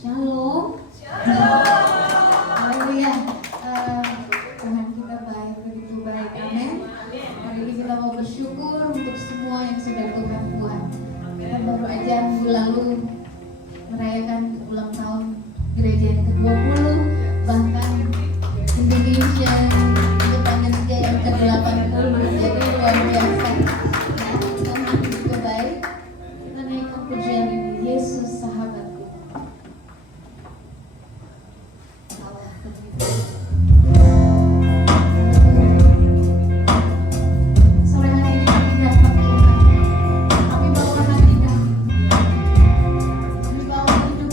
Shalom. Haleluya. Tuhan kita baik, begitu baik. Amin. Hari ini kita mau bersyukur untuk semua yang sudah Tuhan buat. Kita baru aja minggu lalu merayakan ulang tahun gereja yang ke-20, bahkan Indonesia Independensia yang ke-80. Jadi luar biasa. Ya, Tuhan begitu baik. Kita naikkan pujian ini, Yesus sahabatku. Sore hari ini kami datang Tuhan, kami bawa hati kami bawa hidup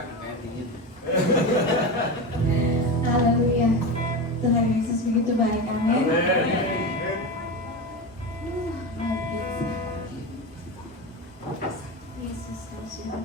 gerak kayak dingin. Haleluya. Tuhan Yesus begitu baik, amin. Luar biasa. Yesus Tuhan.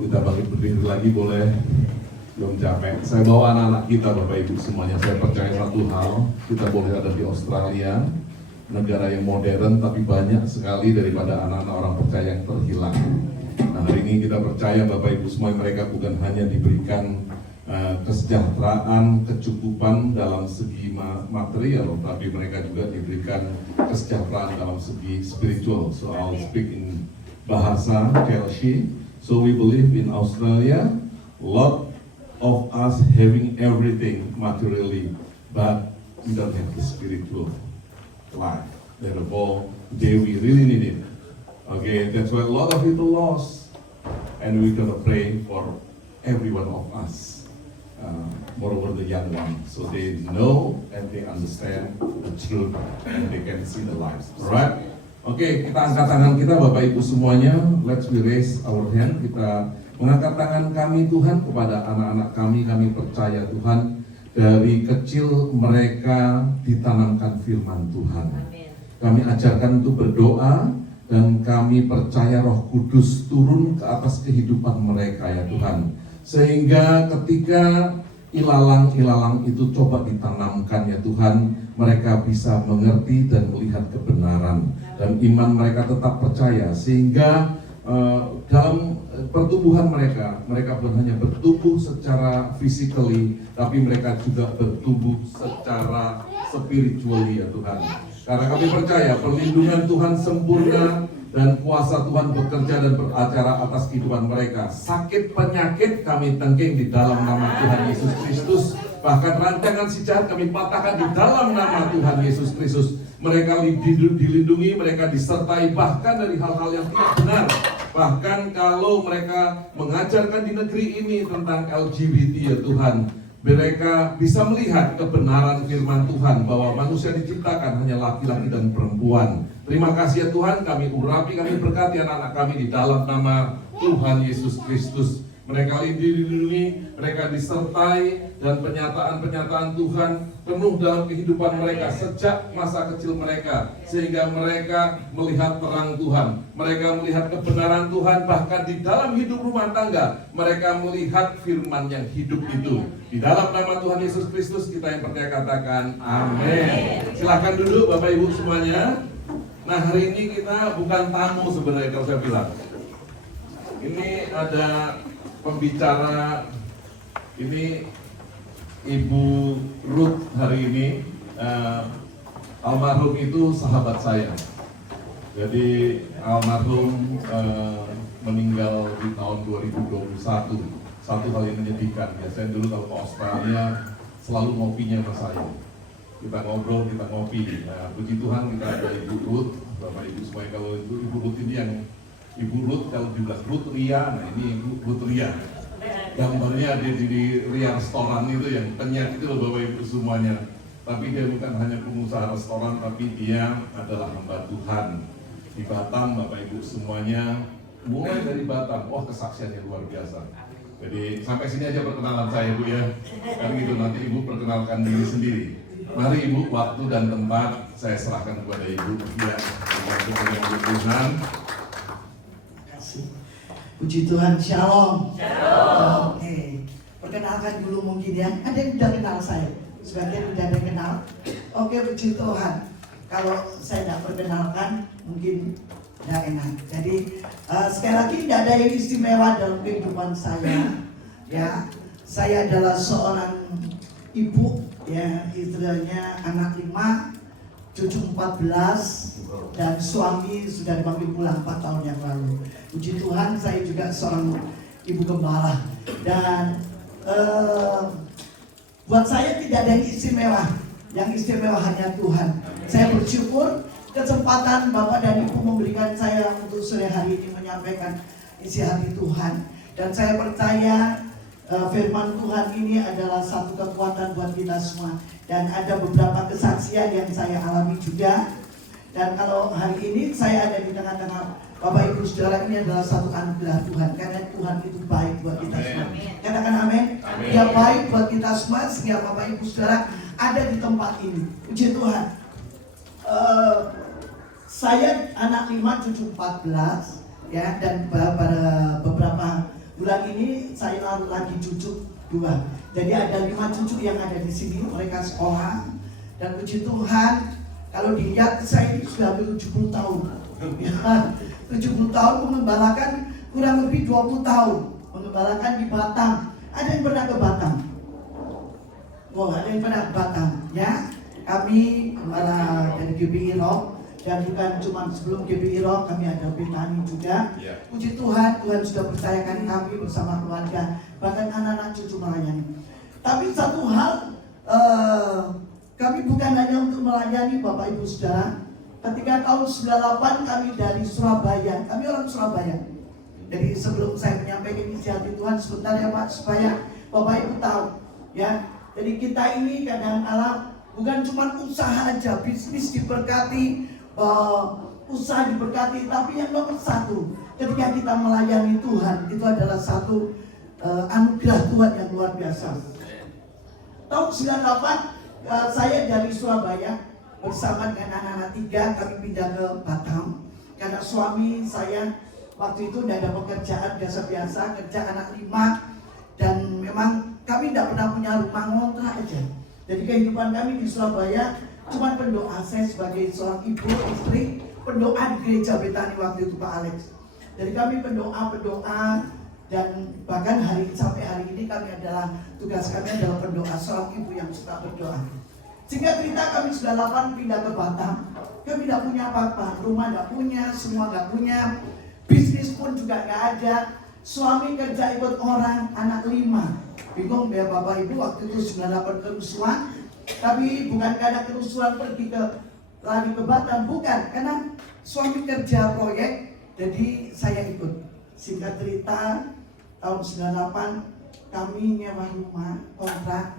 kita bangkit berdiri lagi boleh? Belum capek. Saya bawa anak-anak kita Bapak Ibu semuanya. Saya percaya satu hal, kita boleh ada di Australia, negara yang modern tapi banyak sekali daripada anak-anak orang percaya yang terhilang. Nah, hari ini kita percaya Bapak Ibu semua, mereka bukan hanya diberikan kesejahteraan, kecukupan dalam segi material, tapi mereka juga diberikan kesejahteraan dalam segi spiritual. So I'll speak in bahasa Kelshi. So we believe in Australia, lot of us having everything materially, but we don't have the spiritual life. Therefore, today we really need it. Okay, that's why a lot of people lost, and we're gonna pray for every one of us. Moreover the young ones, so they know and they understand the truth and they can see the light. Alright? Oke, kita angkat tangan kita Bapak Ibu semuanya. Let's we raise our hand. Kita mengangkat tangan kami Tuhan kepada anak-anak kami. Kami percaya Tuhan, dari kecil mereka ditanamkan firman Tuhan. Kami ajarkan untuk berdoa dan kami percaya Roh Kudus turun ke atas kehidupan mereka ya Tuhan. Sehingga ketika ilalang-ilalang itu coba ditanamkan ya Tuhan, mereka bisa mengerti dan melihat kebenaran dan iman mereka tetap percaya, sehingga dalam pertumbuhan mereka bukan hanya bertumbuh secara physically, tapi mereka juga bertumbuh secara spiritually ya Tuhan. Karena kami percaya perlindungan Tuhan sempurna dan kuasa Tuhan bekerja dan beracara atas kehidupan mereka. Sakit penyakit kami tengking di dalam nama Tuhan Yesus Kristus. Bahkan rancangan si jahat kami patahkan di dalam nama Tuhan Yesus Kristus. Mereka dilindungi, mereka disertai bahkan dari hal-hal yang tidak benar. Bahkan kalau mereka mengajarkan di negeri ini tentang LGBT ya Tuhan, mereka bisa melihat kebenaran firman Tuhan bahwa manusia diciptakan hanya laki-laki dan perempuan. Terima kasih ya Tuhan, kami urapi, kami berkati anak-anak kami di dalam nama Tuhan Yesus Kristus. Mereka dilindungi, mereka disertai, dan penyataan-penyataan Tuhan penuh dalam kehidupan mereka sejak masa kecil mereka, sehingga mereka melihat terang Tuhan, mereka melihat kebenaran Tuhan. Bahkan di dalam hidup rumah tangga mereka melihat firman yang hidup itu. Di dalam nama Tuhan Yesus Kristus kita yang percaya katakan amin. Silahkan duduk Bapak Ibu semuanya. Nah, hari ini kita bukan tamu sebenarnya kalau saya bilang. Ini ada pembicara, ini Ibu Ruth hari ini. Almarhum itu sahabat saya. Jadi almarhum meninggal di tahun 2021. Satu hal yang menyedihkan. Saya dulu kalau ke Australia selalu ngopinya sama saya. Kita ngobrol, kita ngopi. Nah, puji Tuhan kita ada Ibu Ruth, Bapak Ibu supaya kalau itu Ibu Ruth ini yang Ibu Ruth kalau dibilang Ruth Ria, nah ini Ibu Ruth Ria. Gambarnya ada di Ria restoran itu yang penyak itu loh Bapak Ibu semuanya. Tapi dia bukan hanya pengusaha restoran, tapi dia adalah hamba Tuhan di Batam Bapak Ibu semuanya. Mulai dari Batam, wah kesaksiannya luar biasa. Jadi sampai sini aja perkenalan saya Bu ya. Kan gitu, nanti Ibu perkenalkan diri sendiri. Mari Ibu, waktu dan tempat saya serahkan kepada Ibu. Ya, untuk Tuhan. Puji Tuhan, shalom. Shalom. Oke, perkenalkan dulu mungkin ya. Ada yang udah kenal saya, sebagian udah ada yang kenal. Oke, puji Tuhan. Kalau saya tidak perkenalkan, mungkin tidak enak. Jadi sekali lagi tidak ada yang istimewa dalam kehidupan saya. Ya, saya adalah seorang ibu, ya, istilahnya anak 5, cucu 14, dan suami sudah dipanggil pulang 4 tahun yang lalu. Puji Tuhan, saya juga seorang ibu gembala. Dan buat saya tidak ada yang istimewa. Yang istimewa hanya Tuhan. Saya bersyukur kesempatan Bapak dan Ibu memberikan saya untuk sore hari ini menyampaikan isi hati Tuhan. Dan saya percaya firman Tuhan ini adalah satu kekuatan buat kita semua. Dan ada beberapa kesaksian yang saya alami juga. Dan kalau hari ini saya ada di tengah-tengah Bapak Ibu Saudara, ini adalah satu anugerah Tuhan. Karena Tuhan itu baik buat kita semua. Katakan amin. Dia baik buat kita semua sehingga Bapak Ibu Saudara ada di tempat ini. Puji Tuhan. Saya anak 5, cucu 14, ya, dan pada beberapa bulan ini saya lagi cucu 2. Jadi ada 5 cucu yang ada di sini, mereka sekolah. Dan puji Tuhan, kalau dilihat saya ini sudah 70 tahun. Ya, 70 tahun mengembalakan, kurang lebih 20 tahun mengembalakan di Batam. Ada yang pernah ke Batam? Oh, ada yang pernah ke Batam, ya. Kami gembala dari GBI Rock, dan bukan cuma sebelum GBI Rock, kami ada Betani juga. Puji Tuhan, Tuhan sudah percayakan kami bersama keluarga, bahkan anak-anak cucu melayani. Tapi satu hal, kami bukan hanya untuk melayani Bapak Ibu Saudara. Ketika tahun 98 kami dari Surabaya, kami orang Surabaya. Jadi sebelum saya menyampaikan isi hati Tuhan sebentar ya Pak, supaya Bapak Ibu tahu, ya. Jadi kita ini kadang-kala bukan cuma usaha aja, bisnis diberkati, usaha diberkati, tapi yang nomor satu, ketika kita melayani Tuhan, itu adalah satu anugerah Tuhan yang luar biasa. Tahun 98 saya dari Surabaya bersama dengan anak-anak 3 kami pindah ke Batam karena suami saya waktu itu tidak ada pekerjaan biasa-biasa, kerja anak 5, dan memang kami tidak pernah punya rumah, ngontrak aja. Jadi kehidupan kami di Surabaya cuma pendoa. Saya sebagai seorang ibu, istri, pendoa di gereja Betani waktu itu Pak Alex. Jadi kami pendoa, dan bahkan sampai hari ini tugas kami adalah pendoa, seorang ibu yang suka berdoa. Singkat cerita, kami 98 pindah ke Batam. Kami tidak punya apa-apa, rumah tidak punya, semua tidak punya, bisnis pun juga tidak ada. Suami kerja ikut orang, anak 5. Bingung ya Bapak Ibu, waktu itu 98 kerusuhan. Tapi bukan karena kerusuhan lagi ke Batam, bukan, karena suami kerja proyek, jadi saya ikut. Singkat cerita, tahun 98 kami nyewa rumah kontrak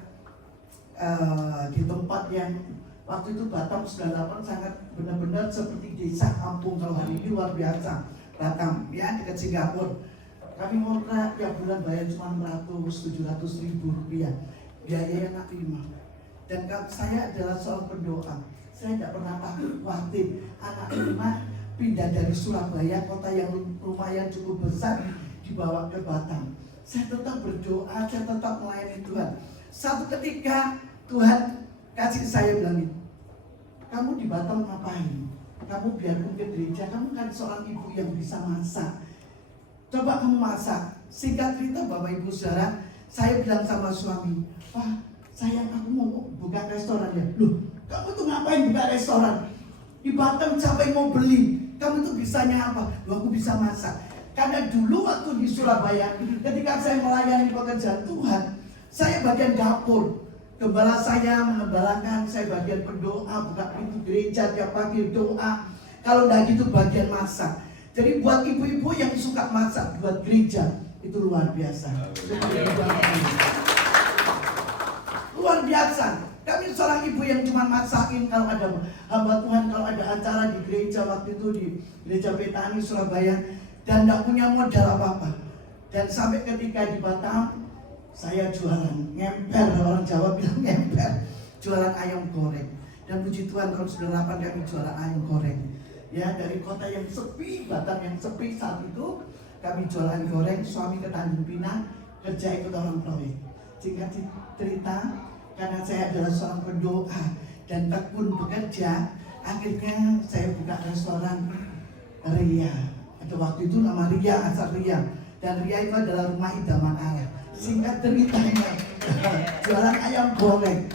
di tempat yang waktu itu Batam 98 sangat benar-benar seperti desa kampung. Kalau hari ini luar biasa Batam, ya, dekat Singapura. Kami kontrak tiap bulan bayar cuma 700 ribu rupiah, biaya anak 5. Dan saya adalah seorang pendoa. Saya tidak pernah takut khawatir anak 5 pindah dari Surabaya, kota yang lumayan cukup besar, dibawa ke Batam. Saya tetap berdoa, saya tetap melayani Tuhan. Satu ketika Tuhan kasih saya bilang, kamu di Batam ngapain? Kamu biarpun ke gereja, kamu kan seorang ibu yang bisa masak. Coba kamu masak. Singkat cerita Bapak Ibu Saudara, saya bilang sama suami, Pak, sayang aku mau buka restoran ya. Loh, kamu tuh ngapain buka restoran? Di Batam siapa yang mau beli? Kamu tuh bisanya apa? Loh, aku bisa masak. Karena dulu waktu di Surabaya, ketika saya melayani pekerjaan Tuhan, saya bagian dapur. Gembala saya mengembalakan, saya bagian berdoa, buka pintu gereja tiap pagi doa. Kalau enggak gitu bagian masak. Jadi buat ibu-ibu yang suka masak buat gereja, itu luar biasa. Luar biasa. Kami seorang ibu yang cuma masakin kalau ada hamba Tuhan, kalau ada acara di gereja waktu itu di gereja Betani Surabaya, dan tidak punya modal apa-apa. Dan sampai ketika di Batam, saya jualan ngemper, orang Jawa bilang ngemper, jualan ayam goreng. Dan puji Tuhan tahun 98 kami jualan ayam goreng. Ya, dari kota yang sepi, Batam yang sepi saat itu, kami jualan goreng. Suami ke Tanjung Pinang, kerja ikut orang proyek. Singkat cerita, karena saya adalah seorang pendoa dan tekun bekerja, akhirnya saya buka restoran Ria. Pada waktu itu nama Ria, asal Ria. Dan Ria itu adalah rumah idaman Allah. Singkat ceritanya, jualan ayam goreng.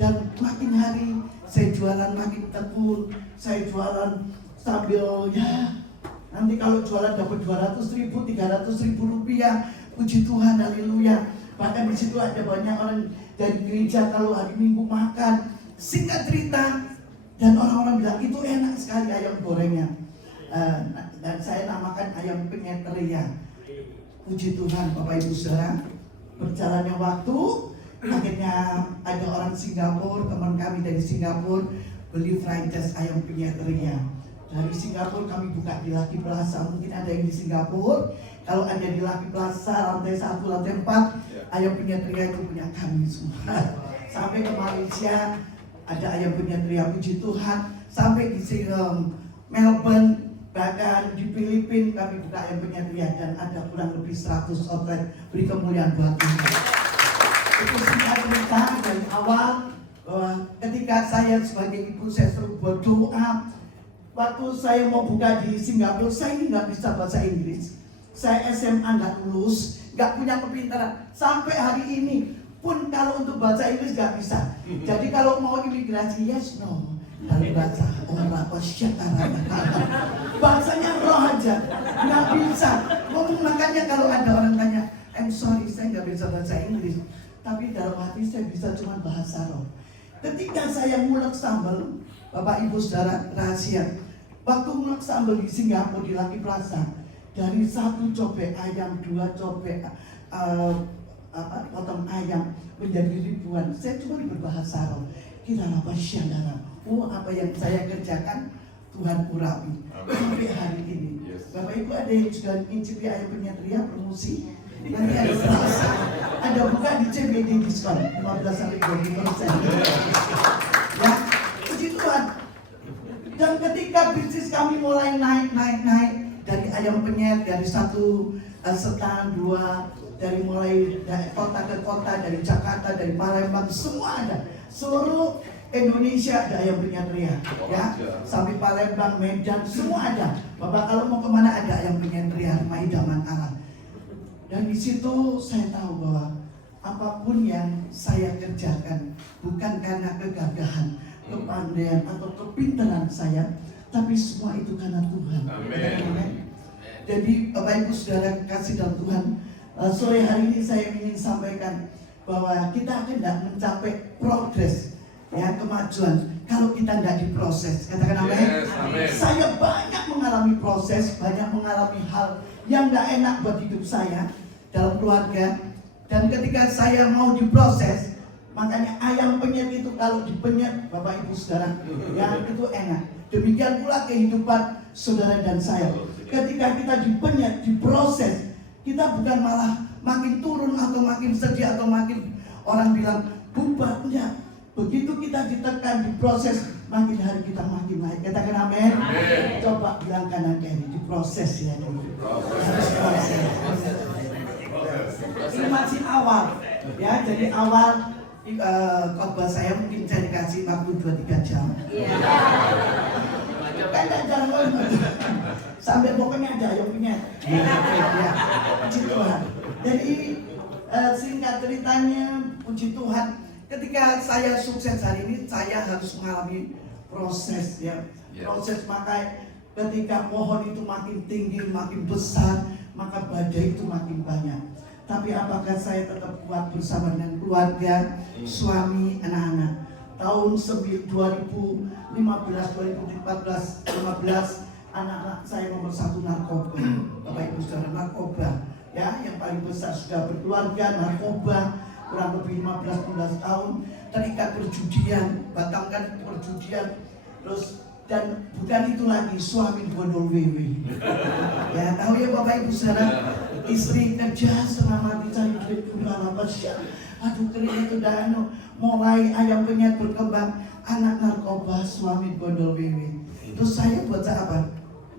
Dan makin hari saya jualan makin tekun, saya jualan sambil ya, nanti kalau jualan dapat 200 ribu, 300 ribu rupiah, puji Tuhan, haleluya. Bahkan di situ ada banyak orang dari gereja kalau hari Minggu makan. Singkat cerita, dan orang-orang bilang itu enak sekali ayam gorengnya. Dan saya namakan ayam penyet Ria. Puji Tuhan Bapak Ibu Saudara, berjalannya waktu, akhirnya ada orang Singapura, teman kami dari Singapura beli franchise ayam penyet Ria. Dari Singapura kami buka di Lucky Plaza. Mungkin ada yang di Singapura. Kalau ada di Lucky Plaza lantai 1, lantai 4, ayam penyet Ria itu punya kami semua. Sampai ke Malaysia ada ayam penyet Ria, puji Tuhan. Sampai di Melbourne Bahkan di Filipina kami buka ayam penyet dan ada kurang lebih 100 outlet beri kemuliaan buat Tuhan. Itu singkat cerita dari awal bahwa ketika saya sebagai ibu saya suruh berdoa. Waktu saya mau buka di Singapura, saya ini nggak bisa bahasa Inggris. Saya SMA nggak lulus, nggak punya kepintaran. Sampai hari ini pun kalau untuk bahasa Inggris nggak bisa. Jadi kalau mau imigrasi, yes, no. Lalu baca orang bahasanya roh aja, nggak bisa. Ngomong makanya kalau ada orang tanya, I'm sorry, saya nggak bisa bahasa Inggris. Tapi dalam hati saya bisa cuma bahasa roh. Ketika saya ngulek sambal, Bapak Ibu Saudara rahasia, waktu ngulek sambal di Singapura di Lucky Plaza, dari 1 cobek ayam, 2 cobek potong ayam menjadi ribuan. Saya cuma berbahasa roh. Kita apa syandara? Oh, apa yang saya kerjakan Tuhan urapi sampai hari ini. Bapak Ibu ada yang sudah mencicipi ayam penyet ria promosi? Nanti ada Selasa, ada buka di CBD diskon 15-20%. Ya, puji Tuhan. Dan ketika bisnis kami mulai naik dari ayam penyet, dari 1 setan, 2, dari mulai dari kota ke kota, dari Jakarta, dari Palembang, semua ada. Seluruh Indonesia ada ayam penyet ria, ya, sampai Palembang, Medan, semua ada. Bapak kalau mau kemana ada ayam penyet ria, rumah idaman Allah. Dan di situ saya tahu bahwa apapun yang saya kerjakan bukan karena kegagahan, kepandaian atau kepintaran saya, tapi semua itu karena Tuhan. Amin. Jadi Bapak Ibu Saudara kasih dalam Tuhan, sore hari ini saya ingin sampaikan bahwa kita akan tidak mencapai progres, ya, kemajuan kalau kita tidak diproses. Katakan amin. Saya banyak mengalami proses, banyak mengalami hal yang tidak enak buat hidup saya dalam keluarga. Dan ketika saya mau diproses, makanya ayam penyet itu kalau dipenyet Bapak Ibu Saudara, ya, itu enak. Demikian pula kehidupan saudara dan saya. Ketika kita dipenyet, diproses, kita bukan malah makin turun atau makin sedih atau makin orang bilang bubar, enggak. Begitu kita ditekan, diproses, makin hari kita makin naik. Katakan amin. Coba bilang kanan kiri, diproses ya. Harus proses. Ini masih awal, ya. Jadi awal khotbah saya mungkin saya dikasih waktu 2-3 jam. Kan jangan ngomong. Sampai pokoknya ada ayam penyet. Ya, puji Tuhan. Jadi singkat ceritanya, puji Tuhan. Ketika saya sukses hari ini, saya harus mengalami proses, ya. Proses makanya ketika pohon itu makin tinggi, makin besar, maka badai itu makin banyak. Tapi apakah saya tetap kuat bersama dengan keluarga, suami, anak-anak? Tahun 2015, 2014, 2015, anak-anak saya nomor 1 narkoba. Bapak Ibu Saudara, narkoba, ya, yang paling besar sudah berkeluarga, narkoba, kurang lebih 15-16 tahun, terikat perjudian, batalkan perjudian, terus dan bukan itu lagi suami gondol wewe. Ya, tahu ya Bapak Ibu Saudara, istri kerja selama dicari duit bulan apa sih? Aduh kering itu dano, mulai ayam penyet berkembang, anak narkoba, suami gondol wewe. Terus saya buat apa?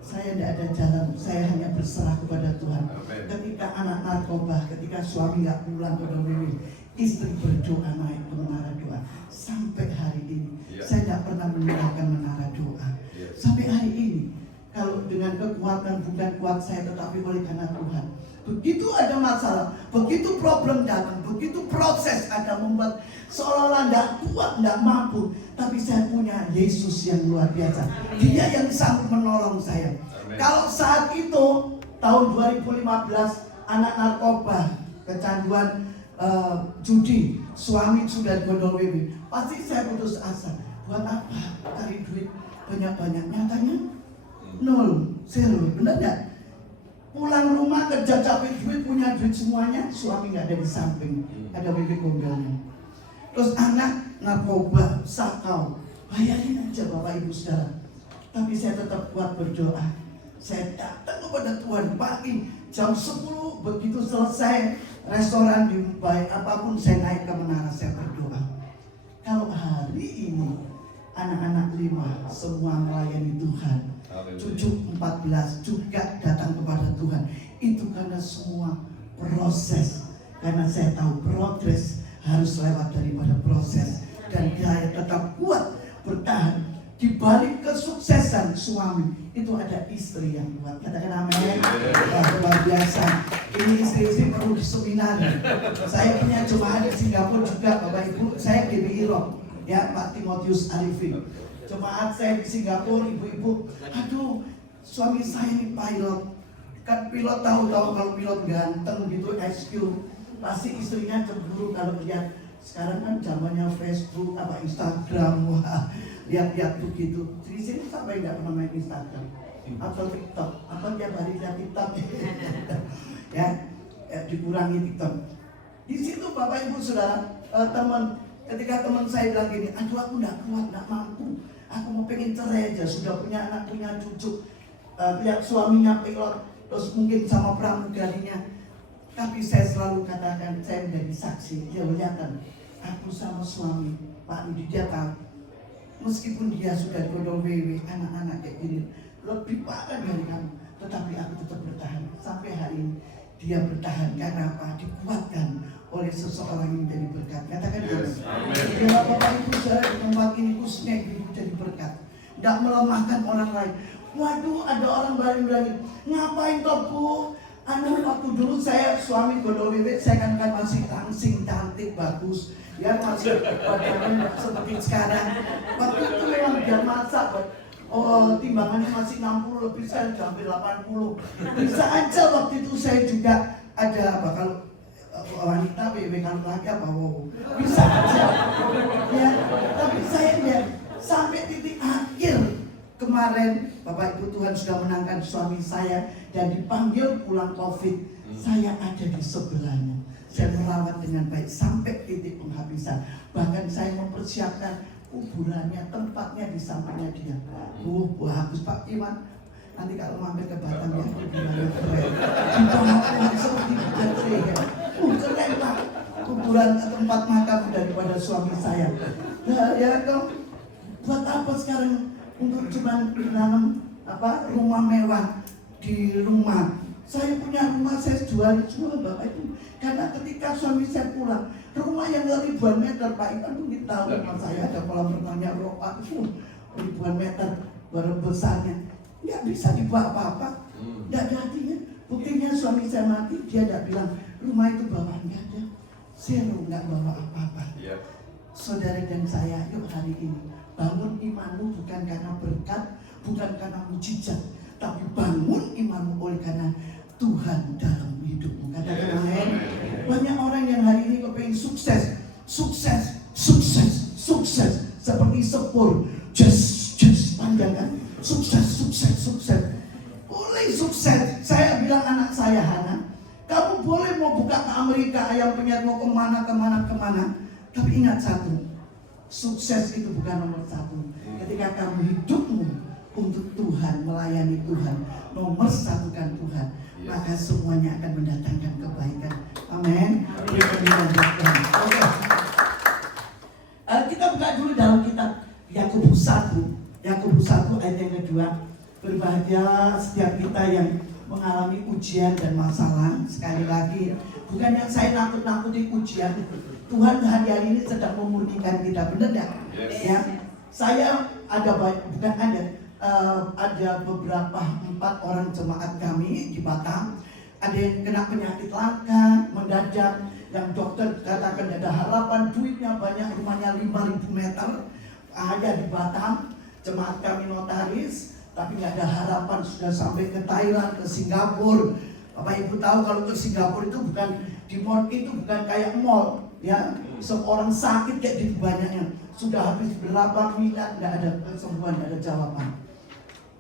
Saya tidak ada jalan, saya hanya berserah kepada Tuhan. Ketika anak narkoba, ketika suami nggak pulang gondol wewe, istri berdoa naik ke menara doa. Sampai hari ini, saya tidak pernah meninggalkan menara doa. Sampai hari ini, kalau dengan kekuatan bukan kuat saya, tetapi oleh karena Tuhan. Begitu ada masalah, begitu problem datang, begitu proses ada membuat seolah-olah tidak kuat, tidak mampu. Tapi saya punya Yesus yang luar biasa. Dia yang sanggup menolong saya. Kalau saat itu, tahun 2015, anak narkoba, kecanduan judi, suami sudah gondol wewe, pasti saya putus asa. Buat apa cari duit banyak-banyak? Nyatanya nol, zero, benar gak? Pulang rumah kerja capek duit, punya duit semuanya, suami nggak ada di samping, ada wewe gombalnya. Terus anak narkoba, sakau, bayarin aja Bapak Ibu Saudara. Tapi saya tetap kuat berdoa. Saya datang kepada Tuhan pagi jam 10, begitu selesai restoran dibayar apapun, saya naik ke menara, saya berdoa. Kalau hari ini anak-anak 5 semua melayani Tuhan, cucu 14 juga datang kepada Tuhan. Itu karena semua proses. Karena saya tahu progres harus lewat daripada proses. Dan dia tetap kuat bertahan. Di balik kesuksesan suami itu ada istri yang kuat. Katakan amin. Luar biasa. Ini istri-istri perlu diseminari. Saya punya jemaat di Singapura juga, Bapak Ibu. Saya GBI Rock, ya, Pak Timotius Arifin. Jemaat saya di Singapura, ibu-ibu, aduh, suami saya ini pilot. Kan pilot tahu-tahu kalau pilot ganteng gitu, SQ, pasti istrinya cemburu kalau lihat. Sekarang kan zamannya Facebook, apa Instagram, wah, lihat-lihat begitu. Di sini sampai nggak pernah main Instagram atau TikTok, apa tiap hari lihat TikTok, ya, dikurangi TikTok. Di situ Bapak Ibu Saudara, teman, ketika teman saya bilang gini, aduh aku nggak kuat, nggak mampu, aku mau pengen cerai aja, sudah punya anak, punya cucu, lihat suaminya pilot, terus mungkin sama pramugarinya. Tapi saya selalu katakan, saya menjadi saksi, dia kelihatan, aku sama suami, Pak Nudi, dia tahu. Meskipun dia sudah digodol WW, anak-anak kayak gini, lebih parah dari kamu, tetapi aku tetap bertahan. Sampai hari ini, dia bertahan, karena apa? Dikuatkan oleh seseorang yang menjadi berkat. Katakan yes, amin. Bapak Ibu Saudara, di tempat ini khususnya ibu jadi berkat. Tidak melemahkan orang lain. Waduh, ada orang bilang, ngapain toh Bu? Waktu dulu saya suami godol WW, saya kan masih langsing, cantik, bagus, ya masih badannya seperti sekarang. Waktu itu memang dia masak, timbangannya masih 60 lebih, saya hampir 80. Bisa aja waktu itu saya juga ada apa, kalau wanita WW, kalau laki apa, bisa aja. Ya, tapi saya lihat sampai titik akhir. Kemarin Bapak Ibu, Tuhan sudah menangkan suami saya dan dipanggil pulang COVID. Saya ada di sebelahnya. Saya merawat dengan baik sampai titik penghabisan. Bahkan saya mempersiapkan kuburannya, tempatnya di sampingnya dia. Bagus Pak Iwan. Nanti kalau mampir ke Batam ya, kuburannya keren. Dibangun seperti bukan keren Pak. Kuburan tempat makam daripada suami saya. Nah, ya dong. Buat apa sekarang? Untuk cuma menanam rumah mewah di rumah. Saya punya rumah, saya jual Bapak Ibu. Karena ketika suami saya pulang, rumah yang ribuan meter, Pak Iwan mungkin tahu rumah saya ada kolam renangnya ribuan meter besarnya. Nggak bisa dibuat apa-apa, nggak jadinya. Buktinya suami saya mati, dia nggak bilang rumah itu bawa, nggak ada. Zero, nggak bawa apa-apa. Saudara dan saya, yuk hari ini bangun imanmu bukan karena berkat, bukan karena mujizat, tapi bangun imanmu oleh karena Tuhan dalam hidupmu. Katakan amin. Banyak orang yang hari ini kepengen sukses, seperti sepur, just panjang kan? Sukses. Boleh sukses. Saya bilang anak saya, Hana, kamu boleh mau buka ke Amerika, ayam penyet mau kemana. Tapi ingat satu, sukses itu bukan nomor satu. Ketika kamu hidupmu untuk Tuhan, melayani Tuhan, nomor satukan Tuhan, maka semuanya akan mendatangkan kebaikan. Amin. Kita buka dulu dalam kitab Yakobus 1 ayat yang kedua. Berbahagia setiap kita yang mengalami ujian dan masalah. Sekali lagi, bukan yang saya nakut-nakuti ujian. Tuhan hari ini sedang memurnikan kita, benar ya? Yes. Ya, saya ada beberapa 4 orang jemaat kami di Batam. Ada yang kena penyakit langka, mendadak, yang dokter katakan ada harapan, duitnya banyak, rumahnya 5.000 meter, ada di Batam. Jemaat kami notaris, tapi nggak ada harapan, sudah sampai ke Thailand, ke Singapura. Bapak Ibu tahu kalau ke Singapura itu bukan di mall, itu bukan kayak mall. Ya, seorang sakit kayak gitu banyaknya, sudah habis berapa miliar, nggak ada kesembuhan, nggak ada jawaban.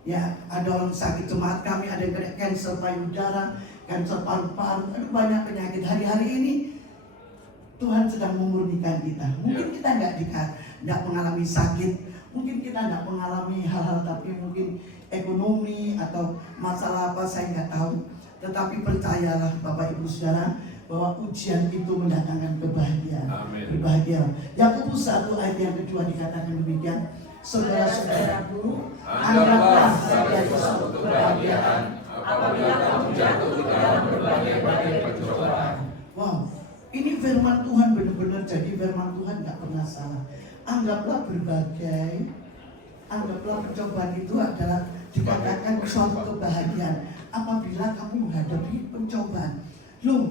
Ya, ada orang sakit jemaat kami, ada yang kena kanker payudara, kanker paru-paru, ada banyak penyakit. Hari-hari ini Tuhan sedang memurnikan kita. Mungkin kita nggak mengalami sakit, mungkin kita nggak mengalami hal-hal, tapi mungkin ekonomi atau masalah apa saya nggak tahu. Tetapi percayalah Bapak Ibu Saudara, bahwa ujian itu mendatangkan kebahagiaan. Berbahagia. Yakobus 1 ayat yang kedua dikatakan demikian. Saudara-saudaraku, anggaplah sebagai apabila kamu jatuh ke dalam berbagai-bagai pencobaan. Wow, ini firman Tuhan benar-benar jadi firman Tuhan nggak pernah salah. Anggaplah pencobaan itu adalah dikatakan suatu kebahagiaan apabila kamu menghadapi pencobaan. Loh,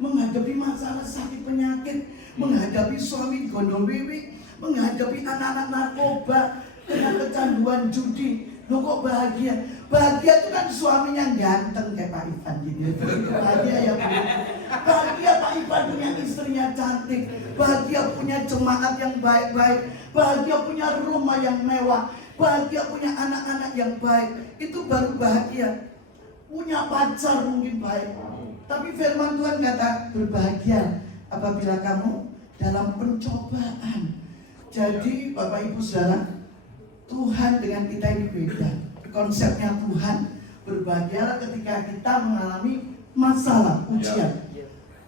menghadapi masalah sakit penyakit, menghadapi suami gondol bebek, menghadapi anak-anak narkoba dengan kecanduan judi. Loh kok bahagia? Bahagia itu kan suaminya ganteng kayak Pak Ivan gitu. Bahagia ya Bu. Bahagia Pak Ivan punya istrinya cantik. Bahagia punya jemaat yang baik-baik. Bahagia punya rumah yang mewah. Bahagia punya anak-anak yang baik. Itu baru bahagia. Punya pacar mungkin baik. Tapi firman Tuhan kata berbahagia apabila kamu dalam pencobaan. Jadi Bapak Ibu Saudara, Tuhan dengan kita ini beda. Konsepnya Tuhan berbahagialah ketika kita mengalami masalah, ujian.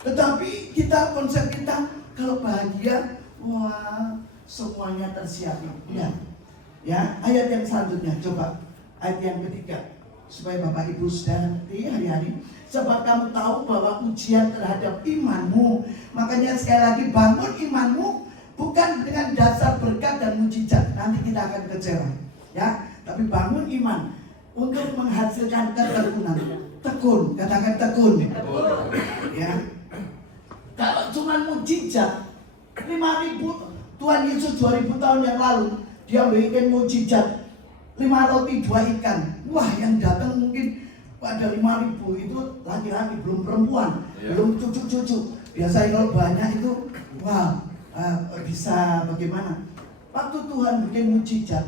Tetapi konsep kita kalau bahagia, wah semuanya tersiapin. Ya, ayat yang selanjutnya coba ayat yang ketiga supaya Bapak Ibu sudah ngerti hari-hari. Sebab kamu tahu bahwa ujian terhadap imanmu, makanya sekali lagi bangun imanmu bukan dengan dasar berkat dan mujizat. Nanti kita akan kecewa, ya. Tapi bangun iman untuk menghasilkan ketekunan. Tekun, katakan tekun. Ya. Kalau cuma mujizat, 5.000 Tuhan Yesus 2000 tahun yang lalu dia bikin mujizat 5 roti 2 ikan. Wah, yang datang mungkin ada 5.000 itu laki-laki, belum perempuan, belum cucu-cucu. Biasanya kalau banyak itu, wah. Bisa bagaimana? Waktu Tuhan bikin mujizat,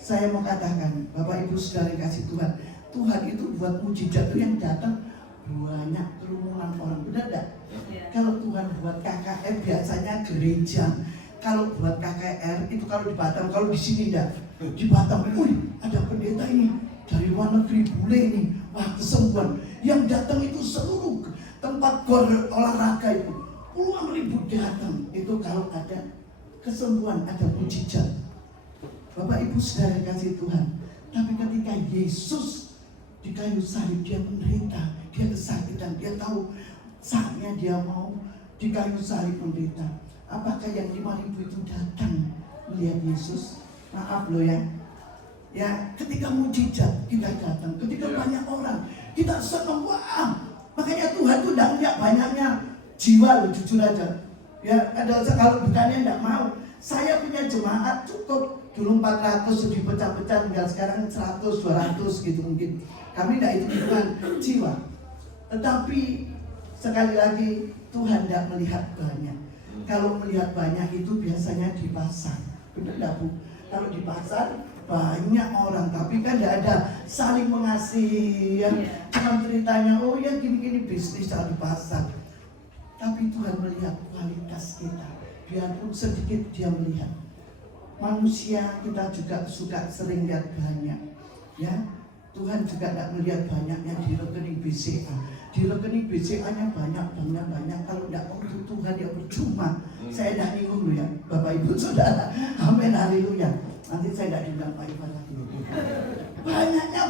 saya mau katakan, Bapak Ibu Saudara yang kasih Tuhan, Tuhan itu buat mujizat itu yang datang banyak kerumunan orang, benar enggak? Kalau Tuhan buat KKR biasanya gereja. Kalau buat KKR itu kalau di Batam, kalau di sini enggak. Di Batam, ada pendeta ini dari luar negeri bule ini, wah kesembuhan. Yang datang itu seluruh tempat gor olahraga itu. Puluhan ribu datang itu kalau ada kesembuhan, ada mujizat. Bapak Ibu Saudara kasih Tuhan. Tapi ketika Yesus di kayu salib dia menderita, dia kesakitan, dia tahu saatnya dia mau di kayu salib menderita. Apakah yang 5.000 itu datang melihat Yesus? Maaf loh ya. Ya, ketika mujizat kita datang, ketika banyak orang kita senang, wah. Makanya Tuhan tuh tidak melihat banyaknya jiwa loh, jujur aja. Ya, ada kalau bukannya enggak mau. Saya punya jemaat cukup dulu 400 dipecah-pecah, tinggal sekarang 100, 200 gitu mungkin. Kami enggak hitung-hitungan jiwa. Tetapi sekali lagi Tuhan enggak melihat banyak. Kalau melihat banyak itu biasanya di pasar. Benar enggak Bu? Kalau di pasar banyak orang, tapi kan enggak ada saling mengasihi ya. Cuma ceritanya, oh ya gini-gini bisnis kalau di pasar. Tapi Tuhan melihat kualitas kita. Biarpun sedikit dia melihat. Manusia kita juga suka sering lihat banyak. Ya, Tuhan juga tidak melihat banyaknya di rekening BCA. Di rekening BCA-nya banyak. Kalau tidak untuk Tuhan ya percuma. Saya tidak nyinggung loh ya, Bapak Ibu Saudara. Amin, haleluya. Nanti saya tidak diundang Pak Ivan lagi. Banyaknya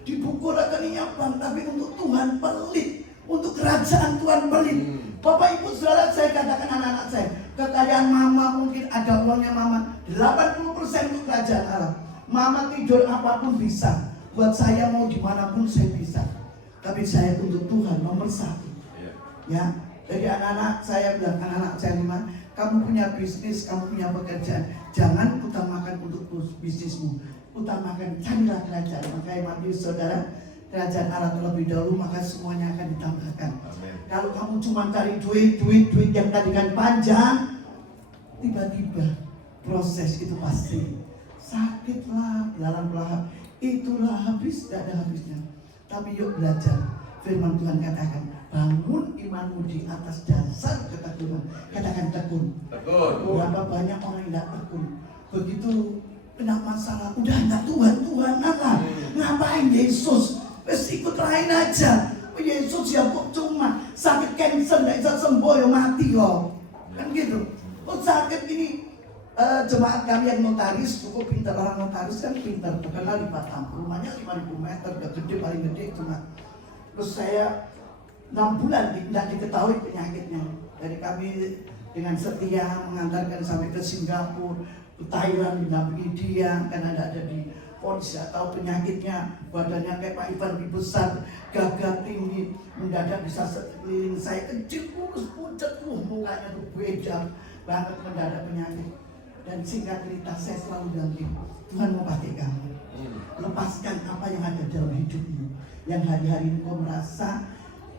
di buku rekeningnya bank, tapi untuk Tuhan pelit. Untuk kerajaan Tuhan pelit. Bapak Ibu Saudara, saya katakan anak-anak saya, kekayaan mama mungkin ada uangnya mama 80% untuk kerajaan Allah. Mama tidur apapun bisa. Buat saya mau dimanapun saya bisa. Tapi saya untuk Tuhan nomor 1. Ya, jadi anak-anak saya bilang, anak-anak saya 5, kamu punya bisnis, kamu punya pekerjaan, jangan utamakan untuk bisnismu, utamakan carilah kerajaan. Makanya Matius Saudara, kerajaan Allah terlebih dahulu, maka semuanya akan ditambahkan. Amen. Kalau kamu cuma cari duit yang tadi kan panjang, tiba-tiba proses itu pasti sakitlah, belalang belahap, itulah habis, tidak ada habisnya. Tapi yuk belajar. Firman Tuhan katakan, bangun imanmu di atas dasar ketekunan. Katakan tekun. Berapa banyak orang yang tidak tekun. Begitu kena masalah, udah enggak Tuhan Allah. Ngapain Yesus? Wes ikut lain aja. Yesus ya kok cuma sakit kanker enggak bisa sembuh ya mati kok. Kan gitu. Oh sakit ini jemaat kami yang notaris cukup pintar, orang notaris kan pintar, terkenal di Batam, rumahnya 5.000 meter, udah gede, paling gede cuma. Terus saya 6 bulan tidak diketahui penyakitnya. Dari kami dengan setia mengantarkan sampai ke Singapura, ke Thailand, mendampingi dia karena ada di polis, tidak tahu penyakitnya, badannya kayak Pak Ivan lebih besar, gagah tinggi, mendadak bisa sekeliling saya kecil, kurus, pucat, mukanya tuh beda banget, mendadak penyakit. Dan singkat cerita saya selalu bilang, Tuhan mau pakai kamu, lepaskan apa yang ada dalam hidupmu, yang hari-hari ini kau merasa,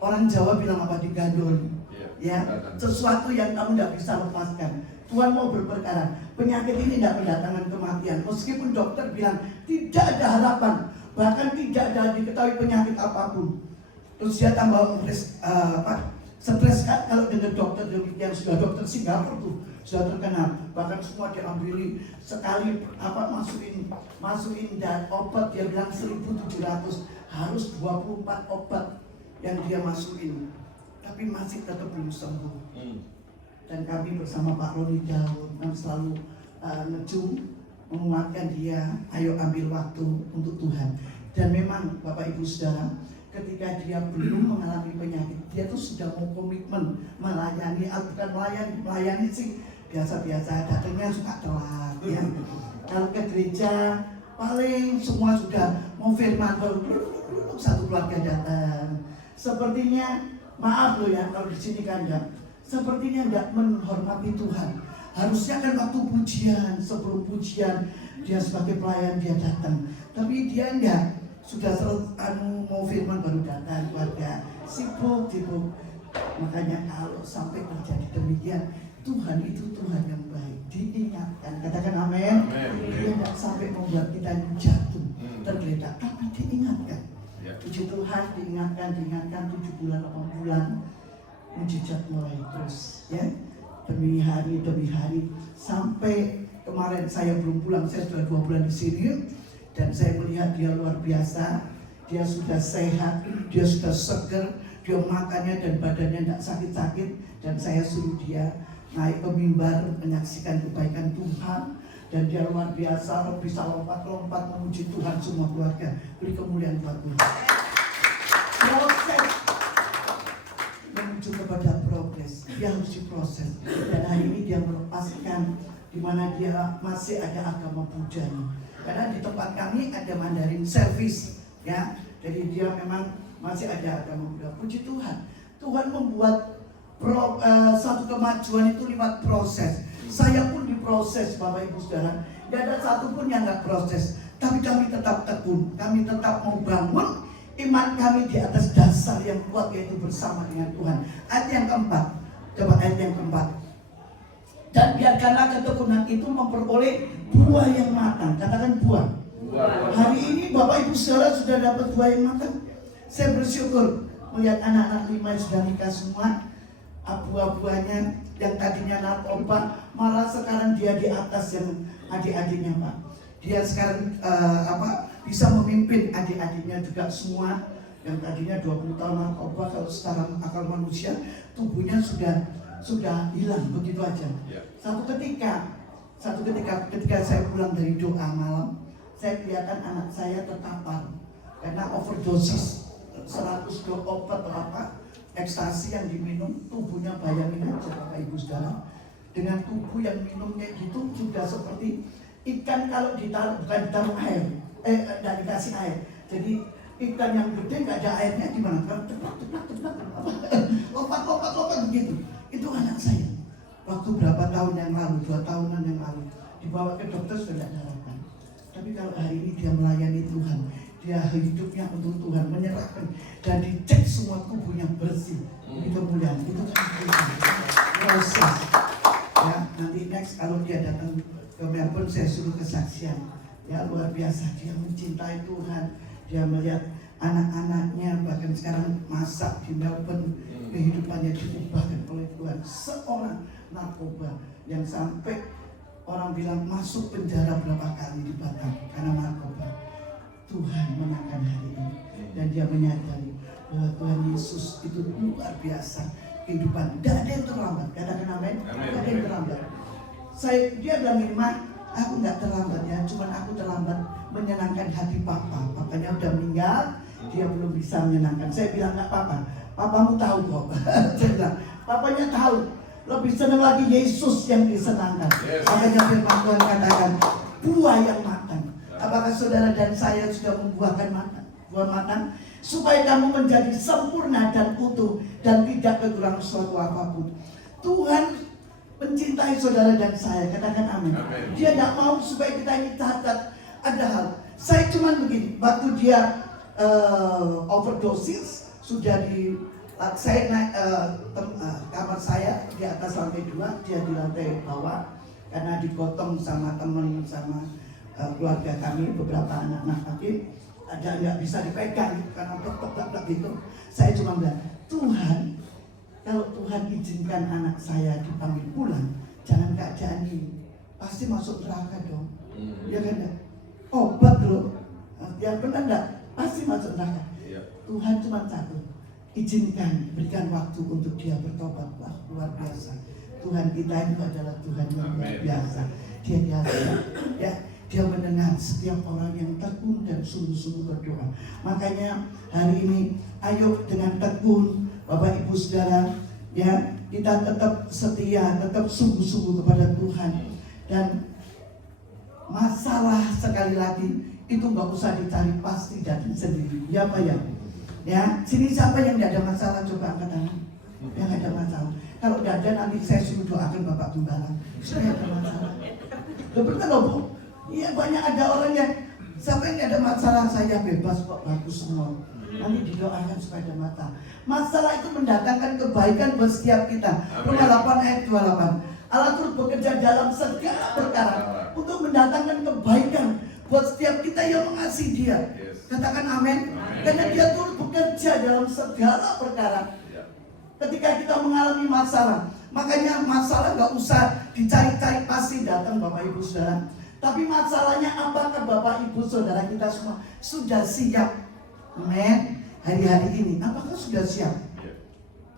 orang Jawa bilang apa, digandoli, ya, sesuatu yang kamu tidak bisa lepaskan. Tuhan mau berperkara. Penyakit ini tidak mendatangkan kematian. Meskipun dokter bilang tidak ada harapan, bahkan tidak ada diketahui penyakit apapun. Terus dia tambah stres kan kalau dengar dokter yang sudah dokter Singapura tuh sudah terkenal. Bahkan semua diambili sekali masukin dan obat, dia bilang 1.700, harus 24 obat yang dia masukin, tapi masih tetap belum sembuh. Dan kami bersama Pak Roni Daud kami selalu ngejung menguatkan dia, ayo ambil waktu untuk Tuhan. Dan memang Bapak Ibu Saudara, ketika dia belum mengalami penyakit, dia tuh sudah mau komitmen melayani, bukan melayani sih biasa-biasa, datangnya suka telat ya. Kalau ke gereja paling semua sudah mau firman, satu keluarga datang. Sepertinya, maaf loh ya kalau di sini kan ya, sepertinya tidak menghormati Tuhan. Harusnya kan waktu pujian, sebelum pujian dia sebagai pelayan dia datang, tapi dia enggak. Sudah mau firman baru datang, keluarga sibuk. Makanya kalau sampai terjadi demikian, Tuhan itu Tuhan yang baik, diingatkan. Katakan amin. Dia tidak sampai membuat kita jatuh, tergeletak, tapi diingatkan. Puji Tuhan, diingatkan 7 bulan, 8 bulan. Mujizat mulai terus ya, demi hari sampai kemarin saya belum pulang, saya sudah 2 bulan di sini dan saya melihat dia luar biasa. Dia sudah sehat, dia sudah seger, dia makannya dan badannya tidak sakit-sakit, dan saya suruh dia naik ke mimbar menyaksikan kebaikan Tuhan, dan dia luar biasa, bisa lompat-lompat memuji Tuhan semua keluarga. Beri kemuliaan buat Tuhan. Proses menuju kepada progres, dia harus diproses. Dan hari ini dia melepaskan di mana dia masih ada agama Buddha-nya. Karena di tempat kami ada Mandarin service, ya. Jadi dia memang masih ada agama Buddha. Puji Tuhan. Tuhan membuat satu kemajuan itu lewat proses. Saya pun diproses, Bapak Ibu Saudara. Tidak ada satupun yang nggak proses. Tapi kami tetap tekun, kami tetap mau bangun iman kami di atas dasar yang kuat, yaitu bersama dengan Tuhan. Ayat yang keempat, coba ayat yang keempat. Dan biarkanlah ketekunan itu memperoleh buah yang matang. Katakan buah. Hari ini Bapak Ibu Saudara sudah dapat buah yang matang. Saya bersyukur melihat anak-anak 5 yang sudah nikah semua. Buah-buahnya yang tadinya narkoba, malah sekarang dia di atas yang adik-adiknya, Pak. Dia sekarang bisa memimpin adik-adiknya juga semua. Yang tadinya 20 tahun narkoba, kalau secara akal manusia tubuhnya sudah hilang begitu aja. Satu ketika saya pulang dari doa malam, saya kelihatan anak saya terkapar karena overdosis 100 obat ekstasi yang diminum. Tubuhnya bayangin aja Bapak Ibu Saudara, dengan tubuh yang minum kayak gitu sudah seperti ikan kalau bukan ditaruh air, tidak dikasih air. Jadi ikan yang gede nggak ada airnya gimana? Lompat begitu. Itu anak saya. Waktu berapa tahun yang lalu, 2 tahunan yang lalu, dibawa ke dokter sudah tidak ada harapan. Tapi kalau hari ini dia melayani Tuhan, dia hidupnya untuk Tuhan, menyerahkan dan dicek semua tubuhnya bersih. Itu kemuliaan, itu proses. Ya, nanti next kalau dia datang ke Melbourne, saya suruh kesaksian. Ya, luar biasa, dia mencintai Tuhan, dia melihat anak-anaknya, bahkan sekarang masak di Melbourne, kehidupannya diubahkan oleh Tuhan. Seorang narkoba yang sampai orang bilang masuk penjara berapa kali di Batam karena narkoba. Tuhan menangkan hari ini dan dia menyadari bahwa Tuhan Yesus itu luar biasa kehidupan. Tidak ada yang terlambat. Katakan amin. Tidak ada yang terlambat. Dia bilang, "Ma, aku nggak terlambat ya, cuman aku terlambat menyenangkan hati papa. Papanya udah meninggal, dia belum bisa menyenangkan." Saya bilang, "Nggak apa-apa, papamu tahu kok." Saya bilang, "Papanya tahu, lebih senang lagi Yesus yang disenangkan." Makanya firman Tuhan katakan, buah yang matang. Apakah saudara dan saya sudah membuahkan buah matang? Supaya kamu menjadi sempurna dan utuh dan tidak kekurangan suatu apapun. Tuhan mencintai saudara dan saya, katakan amin. Dia tidak mau supaya kita ini cacat. Ada hal, saya cuman begini, waktu dia overdosis, sudah saya naik kamar saya di atas lantai 2, dia di lantai bawah, karena digotong sama teman, sama keluarga kami, beberapa anak-anak kami, ada nggak bisa dipegang karena plek gitu. Saya cuma bilang, Tuhan, kalau Tuhan izinkan anak saya dipanggil pulang, jangan keadaan ini, pasti masuk neraka dong. Ya kan? Obat loh, yang benar enggak? Pasti masuk neraka. Tuhan cuma satu, izinkan, berikan waktu untuk dia bertobat. Wah, luar biasa. Tuhan kita itu adalah Tuhan yang luar biasa. Dia biasa, ya. Dia mendengar setiap orang yang tekun dan sungguh-sungguh berdoa. Makanya hari ini, ayo dengan tekun, Bapak Ibu Saudara, ya, kita tetap setia, tetap sungguh-sungguh kepada Tuhan. Dan masalah sekali lagi itu nggak usah dicari, pasti datang sendiri. Ya Pak ya? Ya, sini siapa yang tidak ada masalah, coba angkat tangan. Yang ada masalah. Kalau tidak ada, nanti saya suruh doakan Bapak Gembala. Saya ada masalah. Betul loh Bu? Iya, banyak ada orang yang siapa yang ada masalah, saya bebas kok, bagus semua. Nanti didoakan supaya ada masalah. Masalah itu mendatangkan kebaikan buat setiap kita. Roma 8 ayat 28. Allah turut bekerja dalam segala perkara untuk mendatangkan kebaikan buat setiap kita yang mengasihi Dia. Katakan amin. Karena Dia turut bekerja dalam segala perkara. Ketika kita mengalami masalah, makanya masalah nggak usah dicari-cari, pasti datang Bapak Ibu Saudara. Tapi masalahnya, apakah Bapak Ibu Saudara kita semua sudah siap? Amin. Hari-hari ini, apakah sudah siap?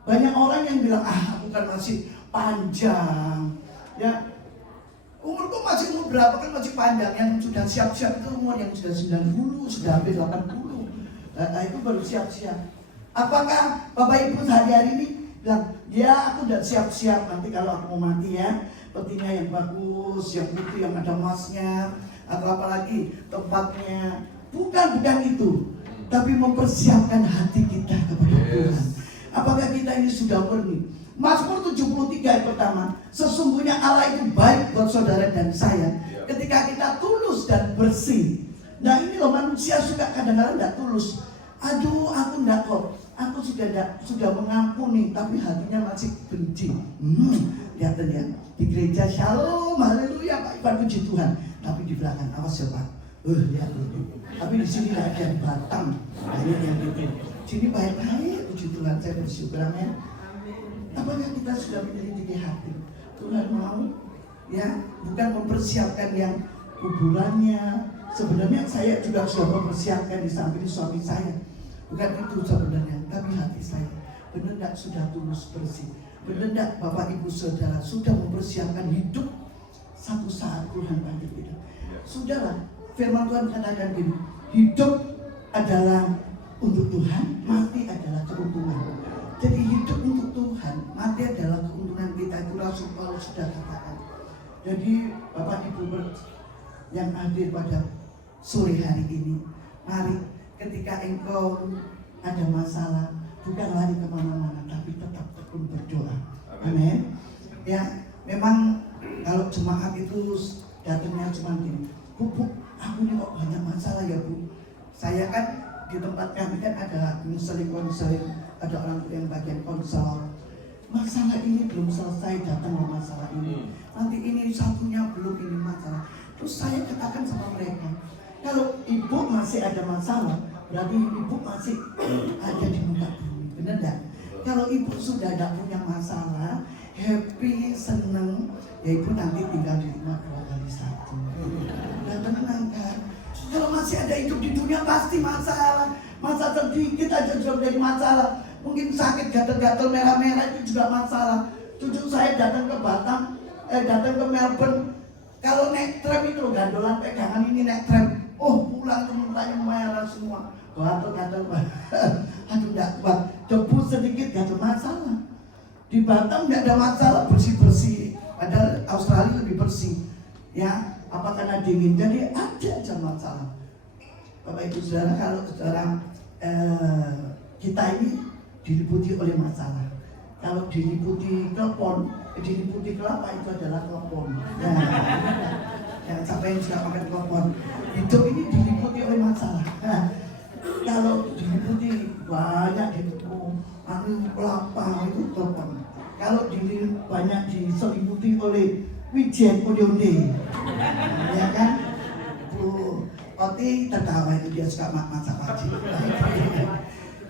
Banyak orang yang bilang, aku kan masih panjang, ya. Umurku masih umur berapa, kan masih panjang. Yang sudah siap-siap itu umur yang sudah 90, sudah hampir 80. Nah itu baru siap-siap. Apakah Bapak Ibu hari-hari ini bilang, ya aku udah siap-siap, nanti kalau aku mau mati ya, petinya yang bagus, yang putih, yang ada emasnya, atau apalagi tempatnya. Bukan itu, tapi mempersiapkan hati kita kepada Tuhan. Apakah kita ini sudah murni? Mazmur 73 yang pertama, sesungguhnya Allah itu baik buat saudara dan saya ketika kita tulus dan bersih. Nah ini loh, manusia suka kadang-kadang tidak tulus. Aduh, aku enggak kok, aku sudah mengampuni, tapi hatinya masih benci. Lihat ya, di gereja shalom, haleluya, Pak Ivan, puji Tuhan. Tapi di belakang, awas ya Pak, lihat dulu. Tapi di sini ada yang batang, banyak yang gitu. Sini baik-baik, puji Tuhan, saya bersyukur, amin. Apakah kita sudah menyelidiki hati? Tuhan mau, ya, bukan mempersiapkan yang kuburannya. Sebenarnya saya juga sudah mempersiapkan di samping suami saya. Bukan itu sebenarnya, tapi hati saya. Benar enggak sudah tulus bersih? Benar enggak Bapak Ibu Saudara sudah mempersiapkan hidup satu saat Tuhan panggil kita? Sudahlah, firman Tuhan katakan gini, hidup adalah untuk Tuhan, mati adalah keuntungan. Jadi hidup untuk Tuhan, mati adalah keuntungan kita. Itu Rasul Paulus sudah katakan. Jadi Bapak Ibu yang hadir pada sore hari ini, mari ketika engkau ada masalah, bukan lari kemana-mana, tapi tetap tekun berdoa. Amin. Ya, memang kalau jemaat itu datangnya cuma gini, Bu, aku ini kok banyak masalah ya Bu. Saya kan di tempat kami kan ada konseling, ada orang yang bagian konsel. Masalah ini belum selesai, datang masalah ini. Nanti ini satunya belum, ini masalah. Terus saya katakan sama mereka, kalau ibu masih ada masalah, berarti ibu masih ada di muka bumi, benar enggak? Kalau ibu sudah tidak punya masalah, happy, seneng, ya ibu nanti tinggal di rumah 2x1. Dan tenang kan? Kalau masih ada hidup di dunia pasti masalah. Masa sedikit aja sudah menjadi masalah. Mungkin sakit gatal-gatal merah-merah itu juga masalah. Cucu saya datang ke Batam, datang ke Melbourne, kalau naik tram itu gandolan pegangan ini naik tram, pulang ke mukanya merah semua, gatal-gatal, aduh nggak kuat, debu sedikit gak ada masalah. Di Batam nggak ada masalah, bersih-bersih, padahal Australia lebih bersih, ya, apa karena dingin, jadi ada aja masalah. Bapak Ibu Saudara, kalau saudara kita ini diliputi oleh masalah. Kalau diliputi klepon, diliputi kelapa itu adalah klepon. Ya, siapa yang suka makan klepon? Hidup ini diliputi oleh masalah. Nah, kalau diliputi banyak gitu, kelapa itu klepon. Kalau banyak diselimuti oleh wijen onde-onde, ya kan? Oti tertawa itu dia suka masak aci.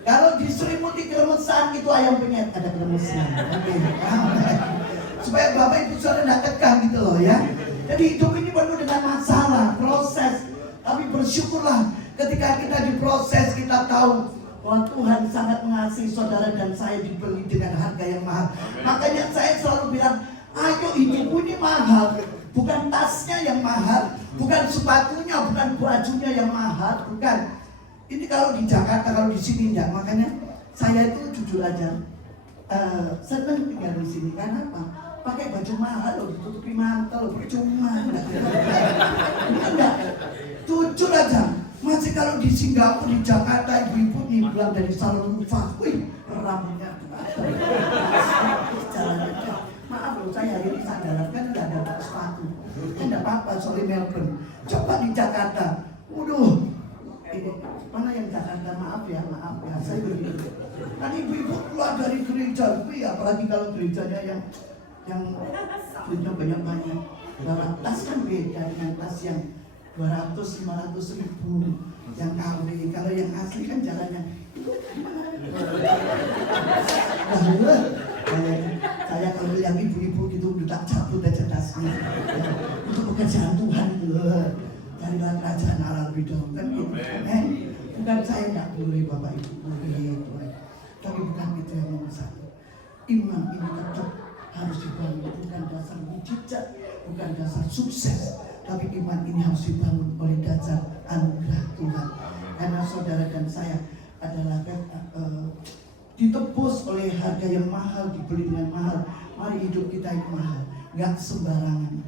Kalau diselimuti keremesan itu ayam penyet ada keremesnya. Supaya Bapak Ibu Saudara tidak tegang gitu loh ya. Jadi hidup ini penuh dengan masalah, proses. Tapi bersyukurlah ketika kita diproses, kita tahu bahwa Tuhan sangat mengasihi saudara dan saya dibeli dengan harga yang mahal. Makanya saya selalu bilang, ayo hidupku ini mahal. Bukan tasnya yang mahal, bukan sepatunya, bukan bajunya yang mahal, bukan. Ini kalau di Jakarta, kalau di sini enggak. Makanya saya itu jujur aja, senang tinggal di sini. Karena apa? Pakai baju mahal loh, ditutupi mantel, percuma. Enggak, jujur aja. Masih kalau di Singapura, di Jakarta, ibu-ibu nih pulang dari salon Rufa, wih, rambutnya jalannya. Maaf loh, saya hari ini sandaran kan nggak ada sepatu, kan nggak apa-apa soalnya Melbourne. Coba di Jakarta, waduh, ini mana yang Jakarta, maaf ya, saya begitu. Kan ibu-ibu keluar dari gereja, apalagi kalau gerejanya yang duitnya banyak-banyak, bawa tas kan beda dengan tas yang 200-500 ribu yang KW. Kalau yang asli kan jalannya saya kalau lihat ibu-ibu gitu udah tak cabut aja tasnya. Untuk pekerjaan Tuhan itu carilah kerajaan Allah lebih dahulu kan gitu. Bukan saya tidak boleh Bapak Ibu boleh, tapi bukan itu yang nomor satu. Iman ini tetap harus dibangun, bukan dasar mujizat, bukan dasar sukses, tapi iman ini harus dibangun oleh dasar anugerah Tuhan. Karena saudara dan saya adalah ditebus oleh harga yang mahal, dibeli dengan mahal. Mari hidup kita itu mahal, nggak sembarangan,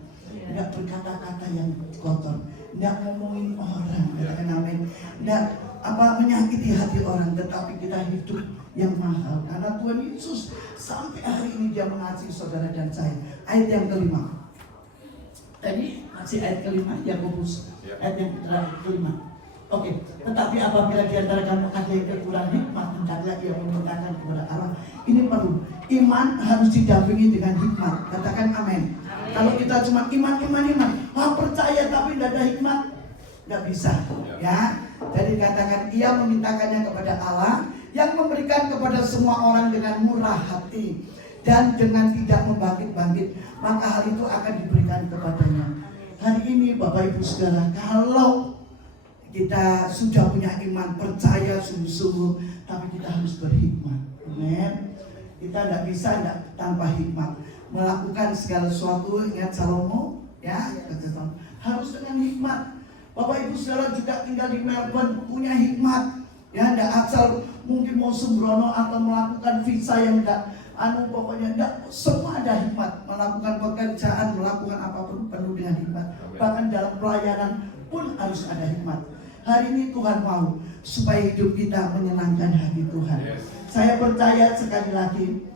nggak berkata-kata yang kotor, nggak ngomongin orang, katakan amin, nggak menyakiti hati orang, tetapi kita hidup yang mahal. Karena Tuhan Yesus sampai hari ini dia mengasihi saudara dan saya. Ayat yang kelima. Tadi masih ayat kelima, Yakobus ayat yang kelima. Oke, tetapi apabila di antara kamu ada yang kekurangan hikmat, hendaklah ia memintakan kepada Allah. Ini perlu. Iman harus didampingi dengan hikmat. Katakan amin. Kalau kita cuma iman, percaya tapi tidak ada hikmat, nggak bisa. Ya. Jadi katakan ia memintakannya kepada Allah yang memberikan kepada semua orang dengan murah hati dan dengan tidak membangkit-bangkit, maka hal itu akan diberikan kepadanya. Hari ini Bapak Ibu Saudara, kalau kita sudah punya iman, percaya sungguh-sungguh, tapi kita harus berhikmat. Amen. Kita tidak bisa tanpa hikmat melakukan segala sesuatu. Ingat Salomo, ya, harus dengan hikmat. Bapak Ibu Saudara juga tinggal di Melbourne, punya hikmat. Ya, tidak asal mungkin mau sembrono atau melakukan visa yang tidak pokoknya tidak, semua ada hikmat. Melakukan pekerjaan, melakukan apapun penuh dengan hikmat. Bahkan dalam pelayanan pun harus ada hikmat. Hari ini Tuhan mau supaya hidup kita menyenangkan hati Tuhan. Saya percaya sekali lagi,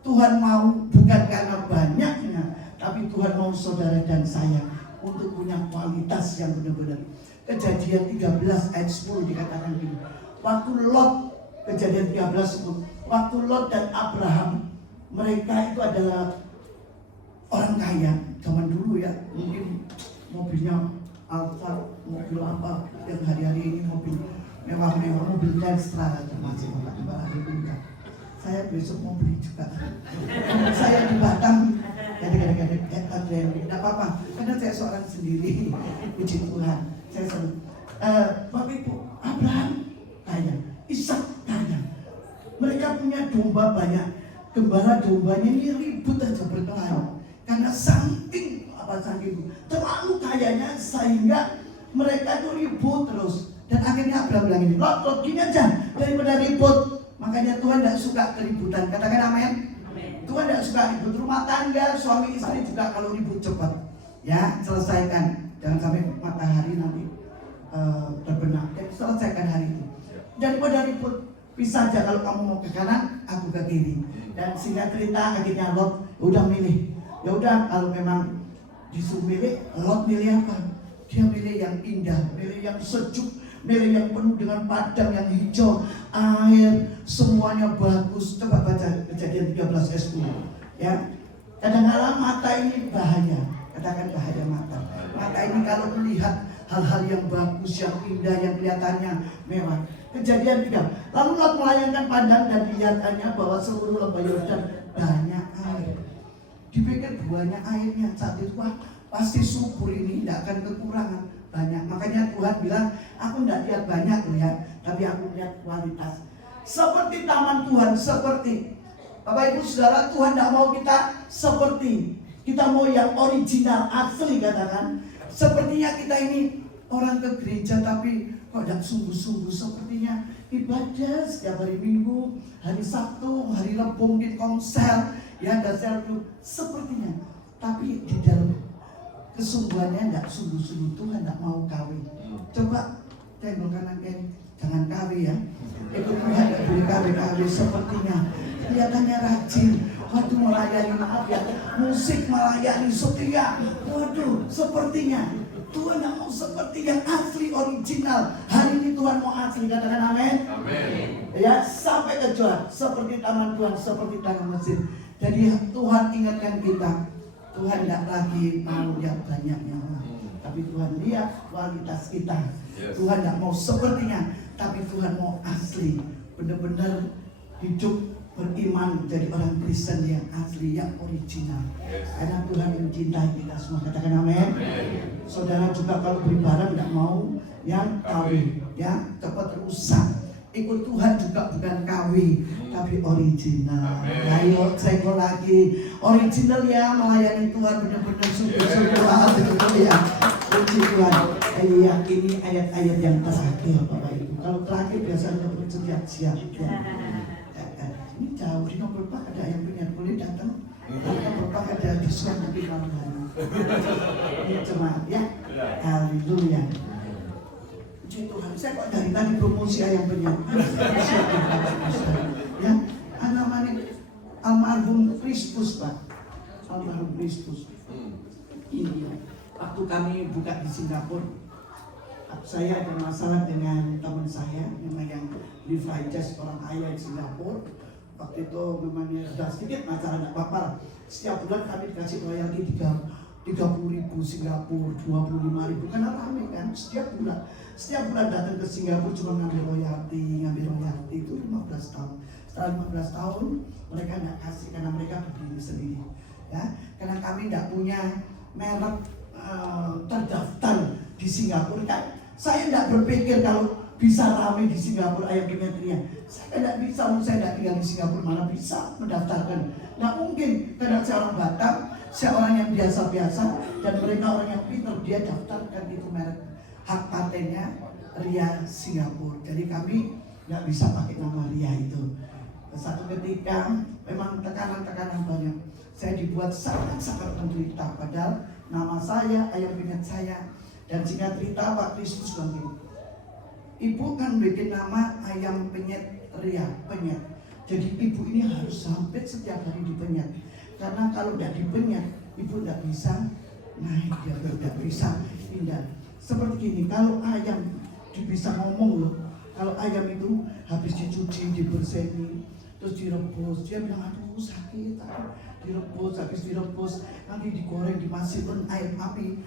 Tuhan mau bukan karena banyaknya, tapi Tuhan mau saudara dan saya untuk punya kualitas yang benar-benar. Kejadian 13 ayat 10 dikatakan gini. Waktu Lot, Kejadian 13 10, waktu Lot dan Abraham, mereka itu adalah orang kaya zaman dulu ya, mungkin mobilnya Alfa, mobil apa yang hari-hari ini mobil mewah-mewah, mobil Tesla masih Bapak. Saya besok mau beli juga. Saya di Batam, kadang-kadang tidak apa-apa, karena saya seorang sendiri, puji Tuhan. Saya senang. Bapak Ibu, Abraham kaya, Ishak kaya. Mereka punya domba banyak, gembala dombanya ini ribut aja berkelahi. Karena saking terlalu kayanya sehingga mereka itu ribut terus. Dan akhirnya Abraham bilang ini, Lot gini aja daripada ribut. Makanya Tuhan tidak suka keributan. Katakan amin. Tuhan tidak suka ribut. Rumah tangga suami istri juga kalau ribut cepat, ya selesaikan. Jangan sampai matahari nanti terbenam. Jadi selesaikan hari itu. Daripada ribut, bisa aja kalau kamu mau ke kanan, aku ke kiri. Dan singkat cerita akhirnya Lot udah milih. Ya udah kalau memang disuruh milih, Lot milih apa? Dia milih yang indah, milih yang sejuk, milih yang penuh dengan padang yang hijau, air, semuanya bagus. Coba baca Kejadian 13 ayat 10. Ya, kadang-kadang mata ini bahaya. Katakan bahaya mata. Mata ini kalau melihat hal-hal yang bagus, yang indah, yang kelihatannya mewah. Kejadian 3. Lalu Lot melayangkan pandang dan dilihatannya bahwa seluruh lembah Yordan banyak air. Dipikir banyak airnya saat itu, wah pasti subur ini, tidak akan kekurangan banyak. Makanya Tuhan bilang, aku tidak lihat banyak loh ya, tapi aku lihat kualitas. Seperti taman Tuhan, seperti Bapak Ibu Saudara, Tuhan tidak mau kita seperti, kita mau yang original, asli katakan. Sepertinya kita ini orang ke gereja tapi kok tidak sungguh-sungguh. Sepertinya ibadah setiap hari Minggu, hari Sabtu, hari Rabu mungkin konser, ya ada sel klub, sepertinya. Tapi di dalam kesungguhannya tidak sungguh-sungguh. Tuhan tidak mau kawin. Coba tengok kanan kiri, jangan kawin ya. Itu Tuhan tidak boleh kawin sepertinya. Kelihatannya rajin, waduh melayani, maaf ya, musik melayani setia. Waduh, sepertinya Tuhan tidak mau seperti yang asli, original. Hari ini Tuhan mau asli, katakan amin. Amin. Ya, sampai ke Tuhan, seperti taman Tuhan, seperti taman masjid. Jadi Tuhan ingatkan kita, Tuhan tidak lagi mau lihat banyaknya, tapi Tuhan lihat kualitas kita. Tuhan tidak mau sepertinya, tapi Tuhan mau asli, benar-benar hidup beriman jadi orang Kristen yang asli, yang original. Karena Tuhan mencintai kita semua, katakan amin. Saudara juga kalau beribadah tidak mau yang kawin, ya cepat rusak. Ikut Tuhan juga bukan kawin, tapi original. Ayo cekol lagi, original ya, melayani Tuhan benar-benar sungguh-sungguh ya. Puji Tuhan. Yakini ayat-ayat yang terakhir, Bapak Ibu. Kalau terakhir biasanya bersiap-siap. Ya. Ini jauh di nomor 4 ada yang punya, boleh datang. Nomor 4 ada diskon nanti malam-malam. Ini jemaat ya. Haleluya. Tuhan, saya kok dari tadi promosi ayam penyet. Ya, namanya almarhum Kristus, Pak. Almarhum Kristus. Ini waktu kami buka di Singapura, saya ada masalah dengan teman saya, memang yang Levi Jazz, orang kaya di Singapura. Waktu itu memangnya sudah sedikit masalah, tidak apa-apa. Setiap bulan kami dikasih royalti 30.000 Singapura, 25.000, karena rame kan. Setiap bulan datang ke Singapura cuma ngambil royalti itu 15 tahun. Setelah 15 tahun mereka tidak kasih karena mereka berdiri sendiri. Ya, karena kami tidak punya merek terdaftar di Singapura kan. Saya tidak berpikir kalau bisa ramai di Singapura ayam gematria. Saya tidak bisa, saya tidak tinggal di Singapura, mana bisa mendaftarkan. Nggak mungkin, karena saya orang Batam, saya orang yang biasa-biasa, dan mereka orang yang pintar, dia daftarkan itu merek hak patennya Ria Singapura. Jadi kami nggak bisa pakai nama Ria itu. Satu ketika memang tekanan-tekanan banyak. Saya dibuat sangat-sangat menderita, padahal nama saya, ayam penyet saya, dan singkat cerita Pak Kristus bilang, Ibu kan bikin nama ayam penyet Ria, penyet. Jadi ibu ini harus sampai setiap hari dipenyet. Karena kalau tidak dipenyet, ibu tidak bisa naik, dia tidak bisa pindah. Seperti ini, kalau ayam bisa ngomong loh. Kalau ayam itu habis dicuci, dibersihin, terus direbus, dia bilang aduh sakit, direbus, habis direbus, nanti digoreng, dimasukkan air api,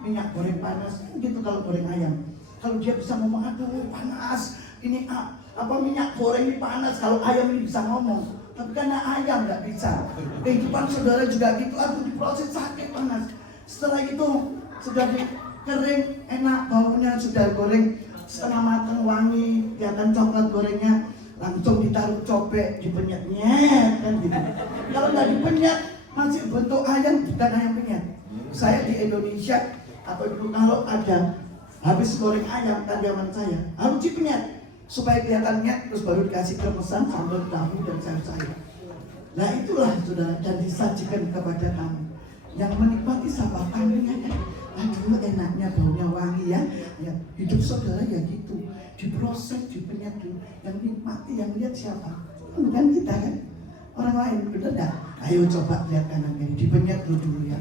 minyak goreng panas, gitu kalau goreng ayam. Kalau dia bisa ngomong, aduh panas, ini minyak goreng ini panas. Kalau ayam ini bisa ngomong, tapi karena ayam nggak bisa. Kehidupan saudara juga gitu, aduh diproses sakit panas. Setelah itu sudah kering, enak baunya, sudah goreng setengah matang, wangi, kelihatan coklat gorengnya, langsung ditaruh cobek, dipenyet, nyet kan gitu. Kalau nggak dipenyet, masih bentuk ayam, bukan ayam penyet. Saya di Indonesia atau dulu kalau ada habis goreng ayam, karyawan saya harus dipenyet supaya kelihatan nyet, terus baru dikasih kremesan, sambal, tahu dan sayur-sayur. Nah itulah saudara, dan disajikan kepada kami. Yang menikmati siapa? Kami ya. Aduh enaknya, baunya wangi ya. Hidup saudara ya gitu, diproses, dipenyet dulu. Yang nikmati, yang lihat siapa? Bukan kita kan, orang lain, bener gak? Ayo coba lihat kanan kiri, dipenyet dulu ya,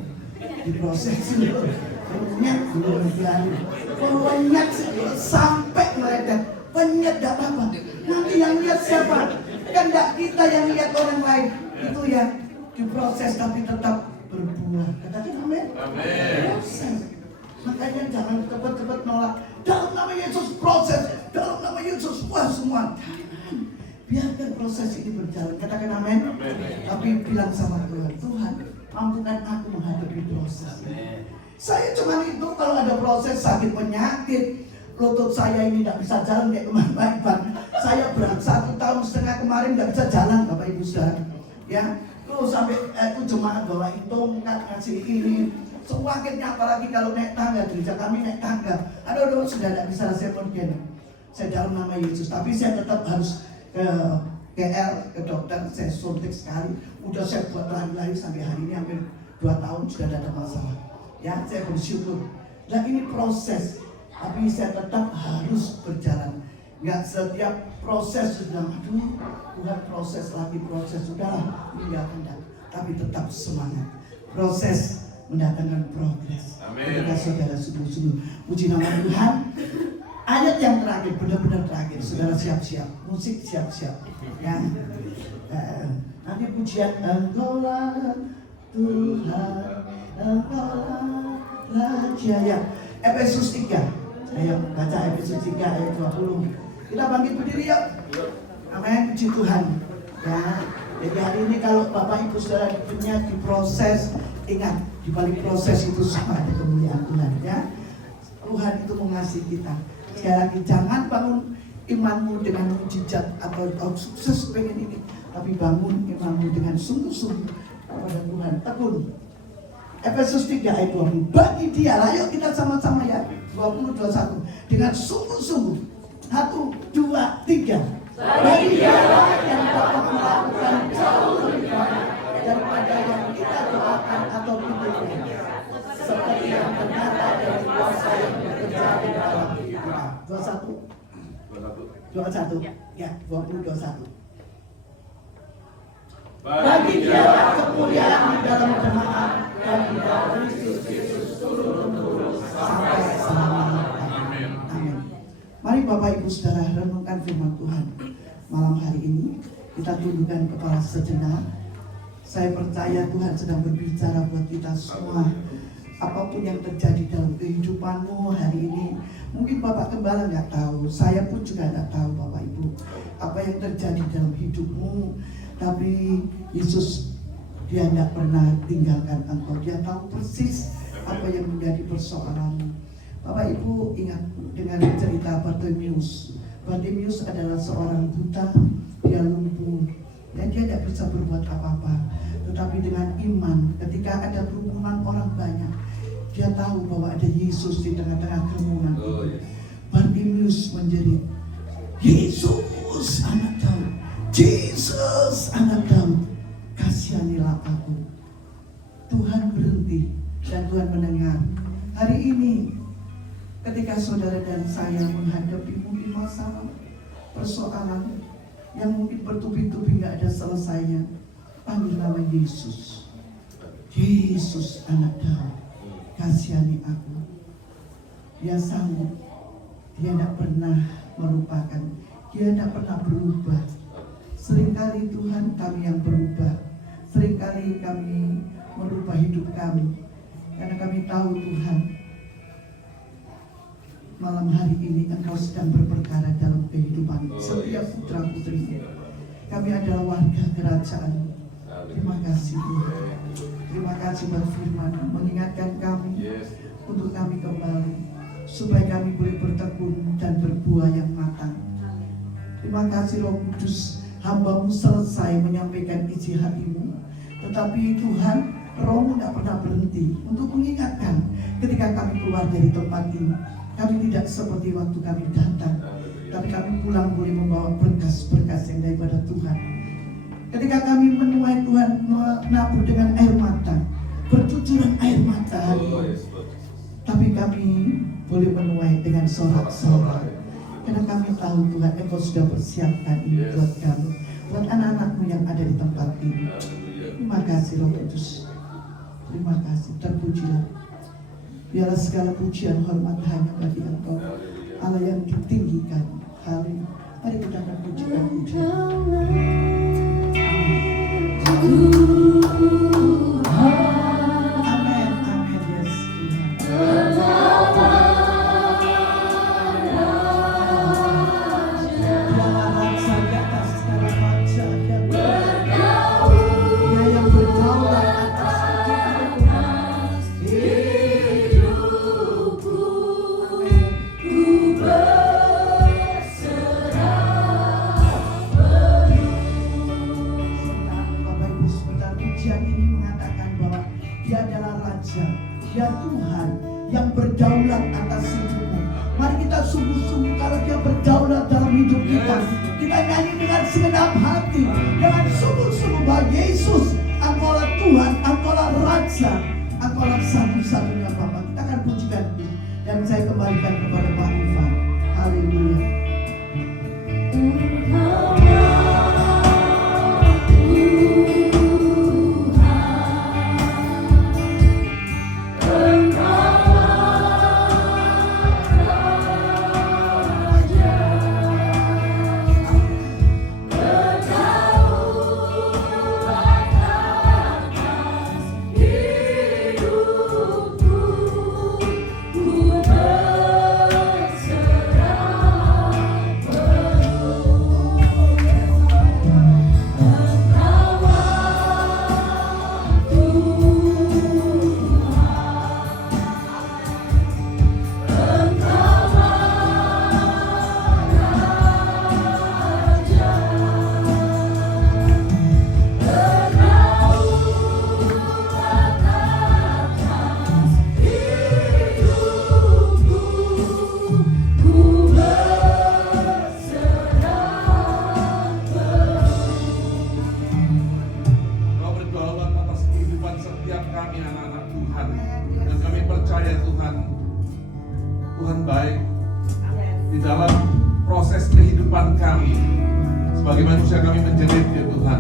diproses dulu, penyet dulu lagi, penyet sampai meledak, penyet gak apa-apa. Nanti yang lihat siapa? Kan gak kita yang lihat, orang lain. Itu ya diproses tapi tetap berbuah. Katakan amin. Proses. Makanya jangan cepat-cepat nolak. Dalam nama Yesus proses, dalam nama Yesus puas semua. Biarkan proses ini berjalan. Katakan amin. Tapi bilang sama Tuhan, Tuhan mampukan aku menghadapi proses ini. Saya cuma itu kalau ada proses sakit penyakit, lutut saya ini tidak bisa jalan kayak kemarin. Saya berat 1,5 tahun kemarin tidak bisa jalan, Bapak Ibu Saudara. Ya, lu sampai jemaat bawain tongkat ngasih ini. Sewakitnya apalagi kalau naik tangga, gereja kami naik tangga. Aduh, sudah tidak bisa saya pergi. Saya dalam nama Yesus, tapi saya tetap harus ke KL, ke dokter, saya suntik sekali. Udah saya buat lari-lari sampai hari ini hampir 2 tahun sudah tidak ada masalah. Ya, saya bersyukur. Nah ini proses, tapi saya tetap harus berjalan. Nggak setiap proses sudah, aduh Tuhan proses lagi, proses sudahlah, ini nggak hendak. Tapi tetap semangat. Proses mendatangkan progres. Ketika saudara sungguh-sungguh puji nama Tuhan. Ayat yang terakhir, benar-benar terakhir. Saudara siap-siap, musik siap-siap. Ya. Nanti pujian Engkaulah Tuhan, Engkaulah Raja. Ya. Efesus 3. Ayo baca Efesus 3 ayat 20. Kita bangkit berdiri yuk. Amin, puji Tuhan. Ya. Jadi hari ini kalau Bapak Ibu Saudara punya diproses, ingat di balik proses itu sama ada kemuliaan Tuhan. Ya. Tuhan itu mengasihi kita. Sekali lagi, jangan bangun imanmu dengan mujizat atau sukses pengen ini, tapi bangun imanmu dengan sungguh-sungguh kepada Tuhan. Tekun. Efesus 3 ayat 20. Bagi dia, ayo kita sama-sama ya. 20-21. Dengan sungguh-sungguh. 1, 2, 3. Bagi dia yang dapat melakukan jauh lebih banyak daripada yang kita doakan atau pikirkan. Seperti yang ternyata dari kuasa yang bekerja di dalam kita. 21. Ya, 20-21. Bagi dia kemuliaan di dalam jemaat dan di dalam Kristus Yesus turun-temurun sampai selama-lamanya. Amin. Mari Bapak Ibu Saudara renungkan firman Tuhan malam hari ini. Kita tundukkan kepala sejenak. Saya percaya Tuhan sedang berbicara buat kita semua. Apapun yang terjadi dalam kehidupanmu hari ini, mungkin Bapak Gembala nggak tahu, saya pun juga nggak tahu Bapak Ibu apa yang terjadi dalam hidupmu. Tapi Yesus, dia tidak pernah tinggalkan engkau. Dia tahu persis apa yang menjadi persoalanmu. Bapak Ibu ingat dengan cerita Bartimeus. Bartimeus adalah seorang buta, dia lumpuh, dan dia tidak bisa berbuat apa-apa. Tetapi dengan iman, ketika ada kerumunan orang banyak, dia tahu bahwa ada Yesus di tengah-tengah kerumunan. Bartimeus menjerit, Yesus anak Daud, Yesus anak Daud, kasihanilah aku. Tuhan berhenti dan Tuhan mendengar. Hari ini ketika saudara dan saya menghadapi mungkin masalah, persoalan yang mungkin bertubi-tubi nggak ada selesainya, panggil nama Yesus. Yesus anak Daud, kasihani aku. Dia sanggup. Dia tidak pernah melupakan. Dia tidak pernah berubah. Seringkali Tuhan kami yang berubah. Seringkali kami merubah hidup kami. Karena kami tahu Tuhan, malam hari ini Engkau sedang berperkara dalam kehidupan setiap putra putri. Kami adalah warga kerajaan. Terima kasih Tuhan. Terima kasih buat firman mengingatkan kami untuk kami kembali supaya kami boleh bertekun dan berbuah yang matang. Terima kasih Roh Kudus, hamba-Mu selesai menyampaikan isi hatimu. Tetapi Tuhan, Roh-Mu tidak pernah berhenti untuk mengingatkan ketika kami keluar dari tempat ini. Kami tidak seperti waktu kami datang, tapi kami pulang boleh membawa berkas-berkas yang daripada Tuhan. Ketika kami menuai Tuhan, menabur dengan air mata, bercucuran air mata hari ini. Tapi kami boleh menuai dengan sorak-sorak. Karena kami tahu Tuhan, Engkau sudah persiapkan ini buat kami, buat anak-anak-Mu yang ada di tempat ini. Terima kasih Roh Kudus. Terima kasih, terpujilah. Biarlah segala pujian hormat hanya bagi Engkau, Allah yang ditinggikan. Haleluya. Mari kita akan pujikan Amin, amin, yes. Biarlah raja di atas segala raja yang Dia yang berdaulat atas hidupku. Amin. Bapak Ibu sebentar, pujian ini mengatakan bahwa Dia adalah Raja, Dia Tuhan yang berdaulat atas hidupmu. Mari kita sungguh-sungguh kalau Dia berdaulat dalam hidup kita, kita nyanyi dengan segenap hati, dengan sungguh-sungguh bahwa Yesus, Engkaulah Tuhan, Engkaulah Raja, Engkaulah satu-satunya Bapa. Kita akan pujikan itu dan saya kembalikan kepada Pak Ivan. Haleluya. Kau berdaulat atas kehidupan setiap kami anak-anak Tuhan. Dan kami percaya Tuhan, Tuhan baik di dalam proses kehidupan kami. Sebagai manusia kami menjerit ya Tuhan,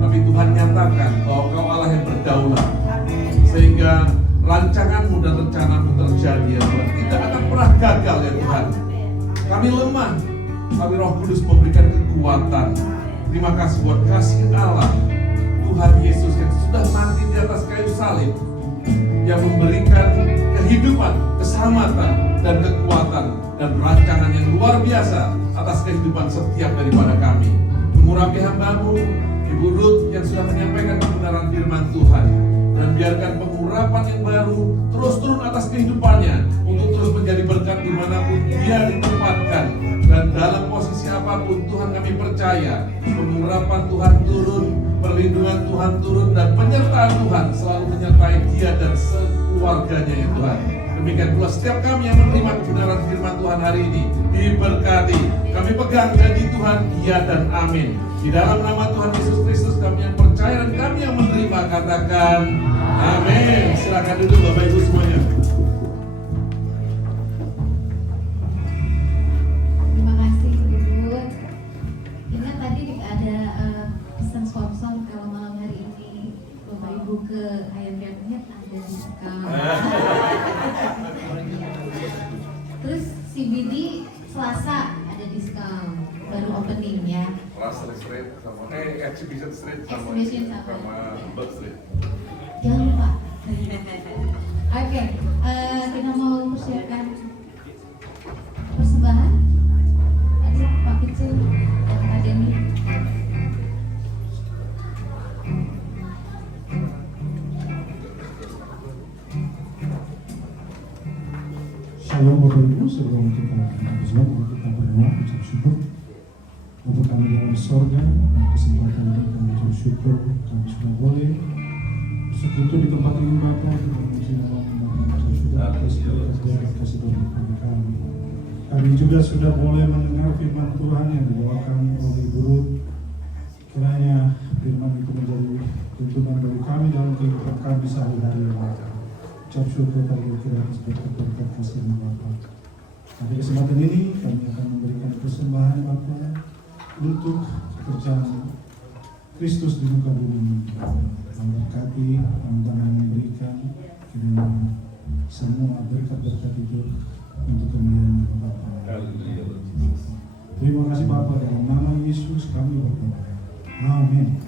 tapi Tuhan nyatakan bahwa Kau Allah yang berdaulat, sehingga rancangan-Mu dan rencana-Mu terjadi ya Tuhan. Tidak akan pernah gagal ya Tuhan. Kami lemah, tapi Roh Kudus memberikan kekuatan. Terima kasih buat kasih Allah Tuhan Yesus yang sudah mati di atas kayu salib, yang memberikan kehidupan, keselamatan, dan kekuatan dan rancangan yang luar biasa atas kehidupan setiap daripada kami. Mengurapi hamba-Mu Ibu Ruth yang sudah menyampaikan kebenaran firman Tuhan, dan biarkan pengurapan yang baru terus turun atas kehidupannya untuk terus menjadi berkat dimanapun dia ditempatkan. Dan dalam posisi apapun Tuhan kami percaya pengurapan Tuhan turun, perlindungan Tuhan turun, dan penyertaan Tuhan selalu menyertai dia dan sekeluarganya ya Tuhan. Demikian pula setiap kami yang menerima kebenaran firman Tuhan hari ini diberkati. Kami pegang janji Tuhan, ya dan amin. Di dalam nama Tuhan Yesus Kristus kami yang percaya dan kami yang menerima, katakan amin. Silakan duduk Bapak Ibu semuanya. Terima kasih Ibu. Ingat tadi ada pesan sponsor kalau malam hari ini Bapak Ibu ke Hayat Garnet ada diskon. Terus CBD Selasa ada diskon, baru opening ya. Russell Street sama Exhibition Street Exhibition sama Bird Street. Jangan lupa. Oke, kita mau persiapkan persembahan. Adik Pak Kicil dan Pak Deni. Shalom Bapak Ibu, sebelum kita berdoa, kita berdoa ucap syukur. Bapak kami dalam di sorga. Kesempatan ini kami bersyukur kami sudah boleh bersekutu di tempat ini Bapa, untuk memuji nama Kami sudah kasih berkat bagi kami. Kami juga sudah boleh mendengar firman Tuhan yang dibawakan oleh Ibu Ruth. Kiranya firman itu menjadi tuntunan bagi kami dalam kehidupan kami sehari-hari. Ucap syukur kami kiranya berkat kasih-Mu Bapa. Pada kesempatan ini kami akan memberikan persembahan Bapa untuk pekerjaan Kristus di muka bumi. Memberkati, Tuhan memberikan kiranya semua berkat-berkat itu untuk kemuliaan Bapa. Terima kasih Bapa, dalam nama Yesus kami berdoa. Amin.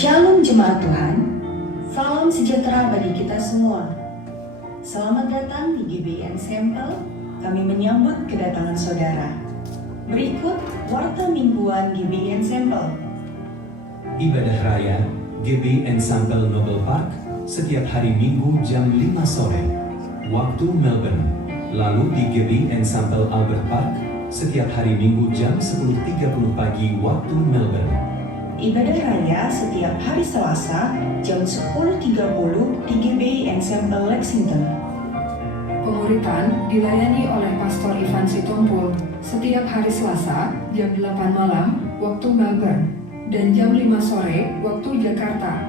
Shalom jemaat Tuhan, salam sejahtera bagi kita semua. Selamat datang di GBI Ensemble, kami menyambut kedatangan saudara. Berikut warta mingguan GBI Ensemble. Ibadah Raya GBI Ensemble Noble Park setiap hari Minggu jam 5 sore, waktu Melbourne. Lalu di GBI Ensemble Albert Park setiap hari Minggu jam 10.30 pagi waktu Melbourne. Ibadah Raya setiap hari Selasa jam 10.30 di GBI Ensemble Lexington. Pemuritan dilayani oleh Pastor Ivan Sitompul setiap hari Selasa jam 8 malam waktu Melbourne dan jam 5 sore waktu Jakarta.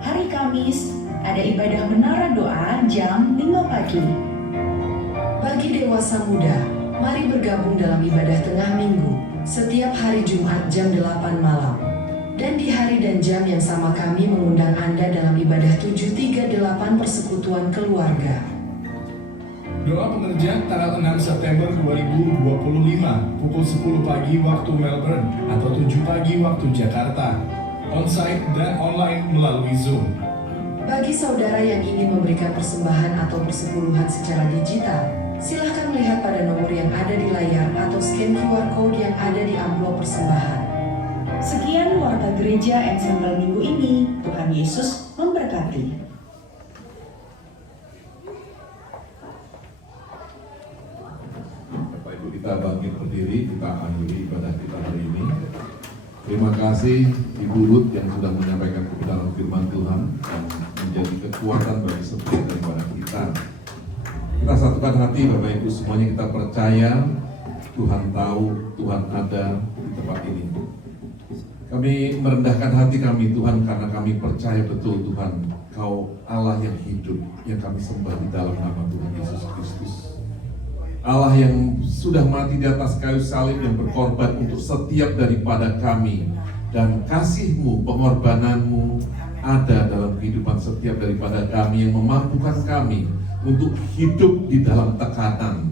Hari Kamis ada ibadah menara doa jam 5 pagi. Bagi dewasa muda, mari bergabung dalam ibadah tengah minggu setiap hari Jumat jam 8 malam. Dan di hari dan jam yang sama kami mengundang Anda dalam ibadah 738 Persekutuan Keluarga. Doa pengerjaan tanggal 6 September 2025 pukul 10 pagi waktu Melbourne atau 7 pagi waktu Jakarta. On-site dan online melalui Zoom. Bagi saudara yang ingin memberikan persembahan atau persepuluhan secara digital, silahkan melihat pada nomor yang ada di layar atau scan QR Code yang ada di amplop persembahan. Sekian warta gereja Ensemble minggu ini. Tuhan Yesus memberkati. Bapak Ibu, kita bangkit berdiri, kita akhiri ibadah kita hari ini. Terima kasih Ibu Ruth yang sudah menyampaikan kebenaran firman Tuhan dan menjadi kekuatan bagi setiap daripada kita. Kita satukan hati Bapak Ibu semuanya, kita percaya Tuhan tahu, Tuhan ada di tempat ini. Kami merendahkan hati kami Tuhan karena kami percaya betul Tuhan Kau Allah yang hidup yang kami sembah di dalam nama Tuhan Yesus Kristus. Allah yang sudah mati di atas kayu salib yang berkorban untuk setiap daripada kami. Dan kasih-Mu, pengorbanan-Mu ada dalam kehidupan setiap daripada kami, yang memampukan kami untuk hidup di dalam tekanan,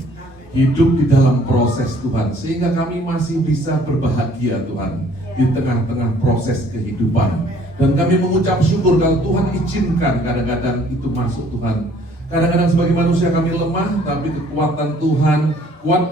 hidup di dalam proses Tuhan, sehingga kami masih bisa berbahagia Tuhan di tengah-tengah proses kehidupan. Dan kami mengucap syukur kalau Tuhan izinkan kadang-kadang itu masuk Tuhan. Kadang-kadang sebagai manusia kami lemah, tapi kekuatan Tuhan,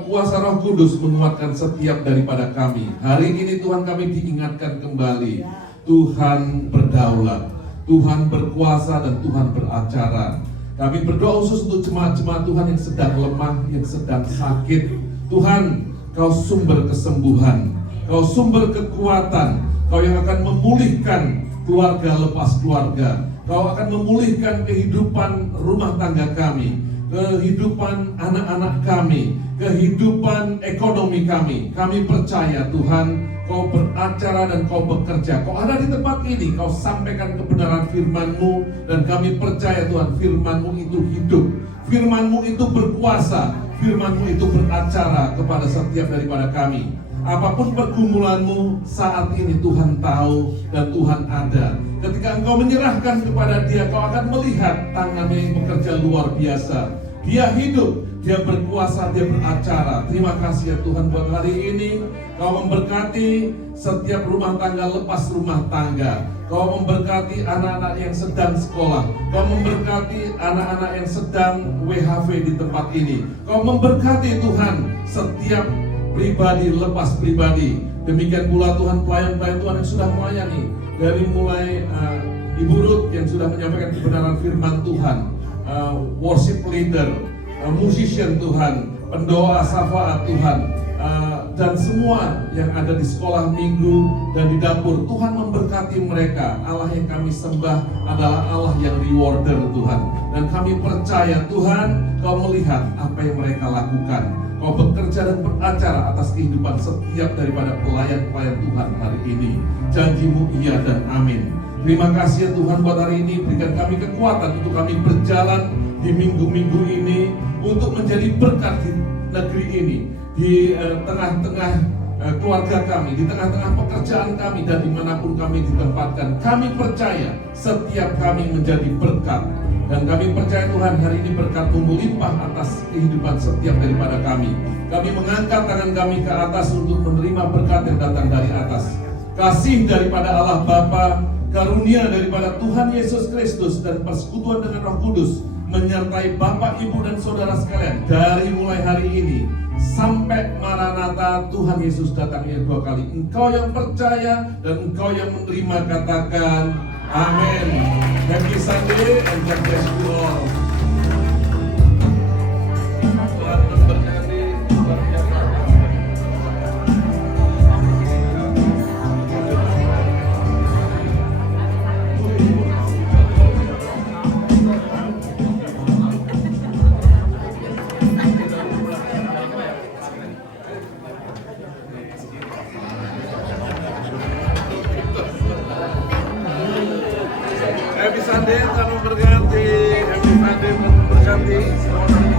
kuasa Roh Kudus menguatkan setiap daripada kami. Hari ini Tuhan kami diingatkan kembali, Tuhan berdaulat, Tuhan berkuasa dan Tuhan beracara. Kami berdoa khusus untuk jemaat-jemaat Tuhan yang sedang lemah, yang sedang sakit. Tuhan, Kau sumber kesembuhan, Kau sumber kekuatan, Kau yang akan memulihkan keluarga lepas keluarga. Kau akan memulihkan kehidupan rumah tangga kami, kehidupan anak-anak kami, kehidupan ekonomi kami. Kami percaya Tuhan, Kau beracara dan Kau bekerja. Kau ada di tempat ini, Kau sampaikan kebenaran firman-Mu, dan kami percaya Tuhan, firman-Mu itu hidup, firman-Mu itu berkuasa, firman-Mu itu beracara kepada setiap daripada kami. Apapun pergumulanmu saat ini, Tuhan tahu dan Tuhan ada. Ketika engkau menyerahkan kepada Dia, kau akan melihat tangannya yang bekerja luar biasa. Dia hidup, Dia berkuasa, Dia beracara. Terima kasih ya Tuhan buat hari ini. Kau memberkati setiap rumah tangga lepas rumah tangga. Kau memberkati anak-anak yang sedang sekolah. Kau memberkati anak-anak yang sedang WHV di tempat ini. Kau memberkati Tuhan setiap pribadi lepas pribadi. Demikian pula Tuhan, pelayan-pelayan Tuhan yang sudah melayani, dari mulai Ibu Ruth yang sudah menyampaikan kebenaran firman Tuhan, worship leader, musician Tuhan, pendoa syafaat Tuhan, dan semua yang ada di sekolah minggu dan di dapur. Tuhan memberkati mereka. Allah yang kami sembah adalah Allah yang rewarder Tuhan, dan kami percaya Tuhan, Kau melihat apa yang mereka lakukan. Kau bekerja dan beracara atas kehidupan setiap daripada pelayan-pelayan Tuhan hari ini. Janji-Mu iya dan amin. Terima kasih ya Tuhan buat hari ini. Berikan kami kekuatan untuk kami berjalan di minggu-minggu ini, untuk menjadi berkat di negeri ini, di tengah-tengah keluarga kami, di tengah-tengah pekerjaan kami, dan dimanapun kami ditempatkan. Kami percaya setiap kami menjadi berkat. Dan kami percaya Tuhan, hari ini berkat-Mu melimpah atas kehidupan setiap daripada kami. Kami mengangkat tangan kami ke atas untuk menerima berkat yang datang dari atas. Kasih daripada Allah Bapa, karunia daripada Tuhan Yesus Kristus, dan persekutuan dengan Roh Kudus menyertai Bapak, Ibu, dan Saudara sekalian dari mulai hari ini sampai Maranatha Tuhan Yesus datangnya 2 kali. Engkau yang percaya dan engkau yang menerima, katakan amin. Happy Sunday and God bless you all. Tuhan memberkati luar biasa. Happy Sunday, Tuhan memberkati. Happy Sunday, Tuhan memberkati.